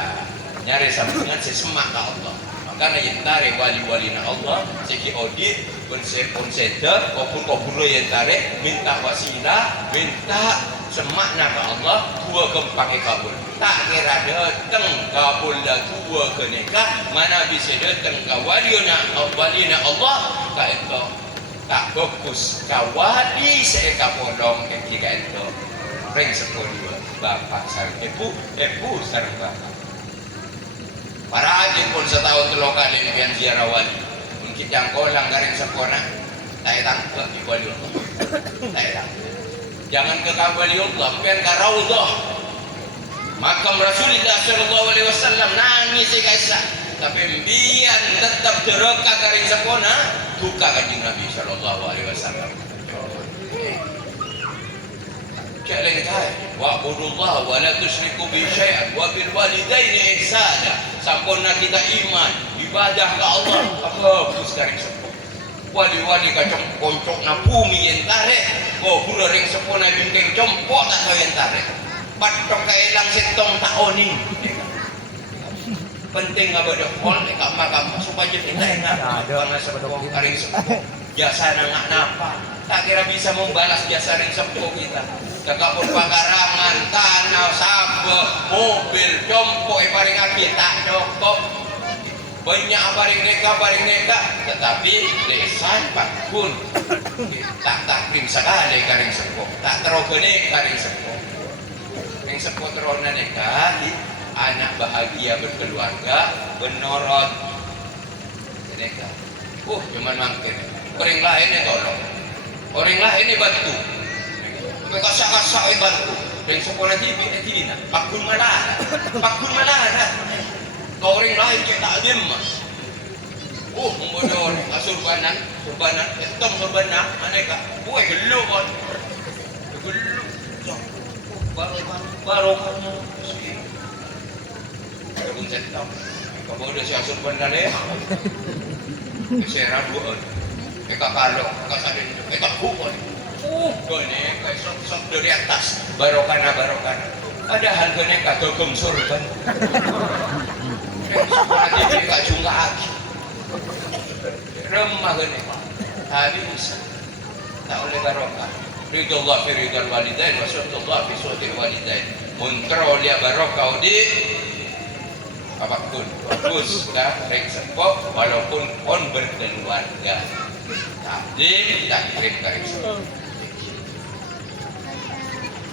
nyari sampungan sesemak ka Allah. Makanya yang tarik wali-wali na Allah segi audit konseda kopur yang tarik minta wasilah minta semakna ke Allah dua kempang kabul tak kira datang kabul dah dua ke nikah mana bisa datang ke wali na Allah tak itu tak fokus kawali saya kapolong ketika itu ring 10 bapak sarang ibu sarang bapak para ajin pun setahun telok kali impian ziarah wali mungkin yang kolang garing sekolah tak tangkap di wali Allah tak jangan ke wali Allah impian ke raudhah makam Rasulullah SAW nangis si kaisa tapi impian tetap dereka garing sekolah duka kanjeng Nabi SAW Kalian wa'budullah wa la tusyriku bi syai'an wa bil walidaini ihsana. Sampurna kita iman, ibadah ke Allah, apa sekarang sepuh. Wali-wali kacang koncok na bumi yang tarik, ko pura ring sepuh na bingkeng compok tak kau yang tarik. Patok kailang setong taoning. Penting apa dah hol kapal supaya kita enak. Karena sepuh karing sepuh. Jasa nangak napa. tak kira bisa membalas jasa ring sepuh kita. Kakak pun pagarangan, tanah, sabah, mobil, jompo, paring aki tak cukup. Banyak paring neka, tetapi lesan pakun. Tak takrim sekali karing sepuh, tak terogene karing sepuh. Ring sepuh terona neka, anak bahagia berkeluarga, benorot. Neka, cuman mangkin. Orang lainnya tolong, orang lainnya bantu. Kasak-kasak bantu. Ring sekolah TV tina, pakun malana. Kau orang lain kita tak adem. Membodoh surbanan, etom surbanan, aneka. Gelo kan. Gelo. Baru kamu. Belum setam. Kau bodoh si surbanan le. Keseran buat. Eka kalau, eka sadin, eka bukon. Gone, kayak sok dari atas. Barokana. Padahal gone kagum surban. Sekolah TV kak jungka aki. Remah gone. Habis. Tak oleh barokah. Ridullah fi ridal walidain wa sudullah fi sudil walidain. Muntra dia barokah di apapun bagus dah rek sepok walaupun on berkeluarga. Takdim takrim karim sepok.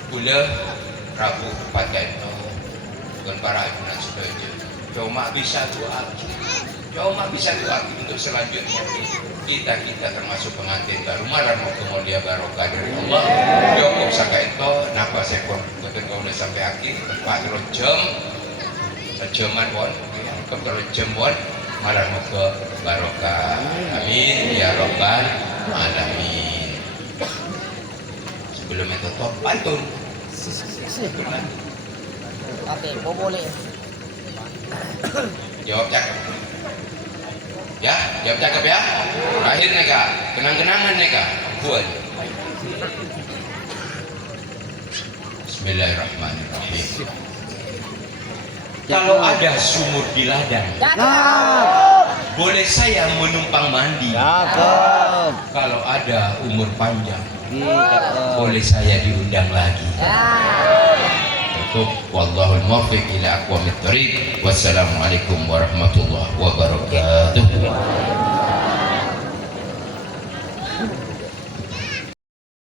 Gula Rabu pada itu dengan para ibunan setuju. Cuma bisa doa untuk selanjutnya kita termasuk pengantin baru malam mau kemulia barokah dari Allah. Cukup saka itu napa sepon betul kau udah sampai akhir tempat jam sejaman won kebetulan jam won malam mau ke barokah. Amin ya robbal alamin. Sebelum itu top pantun. Oke, boleh. Jawab cakep. Ya, jawab cakep ya. Terakhir neka, kenang-kenangan neka. Buat. Bismillahirrahmanirrahim. Kalau ada sumur di ladang, boleh saya menumpang mandi. Kalau ada umur panjang, boleh saya diundang lagi. Wallahul muwaffiq ila aqwamit thoriq. Wassalamualaikum warahmatullahi wabarakatuh.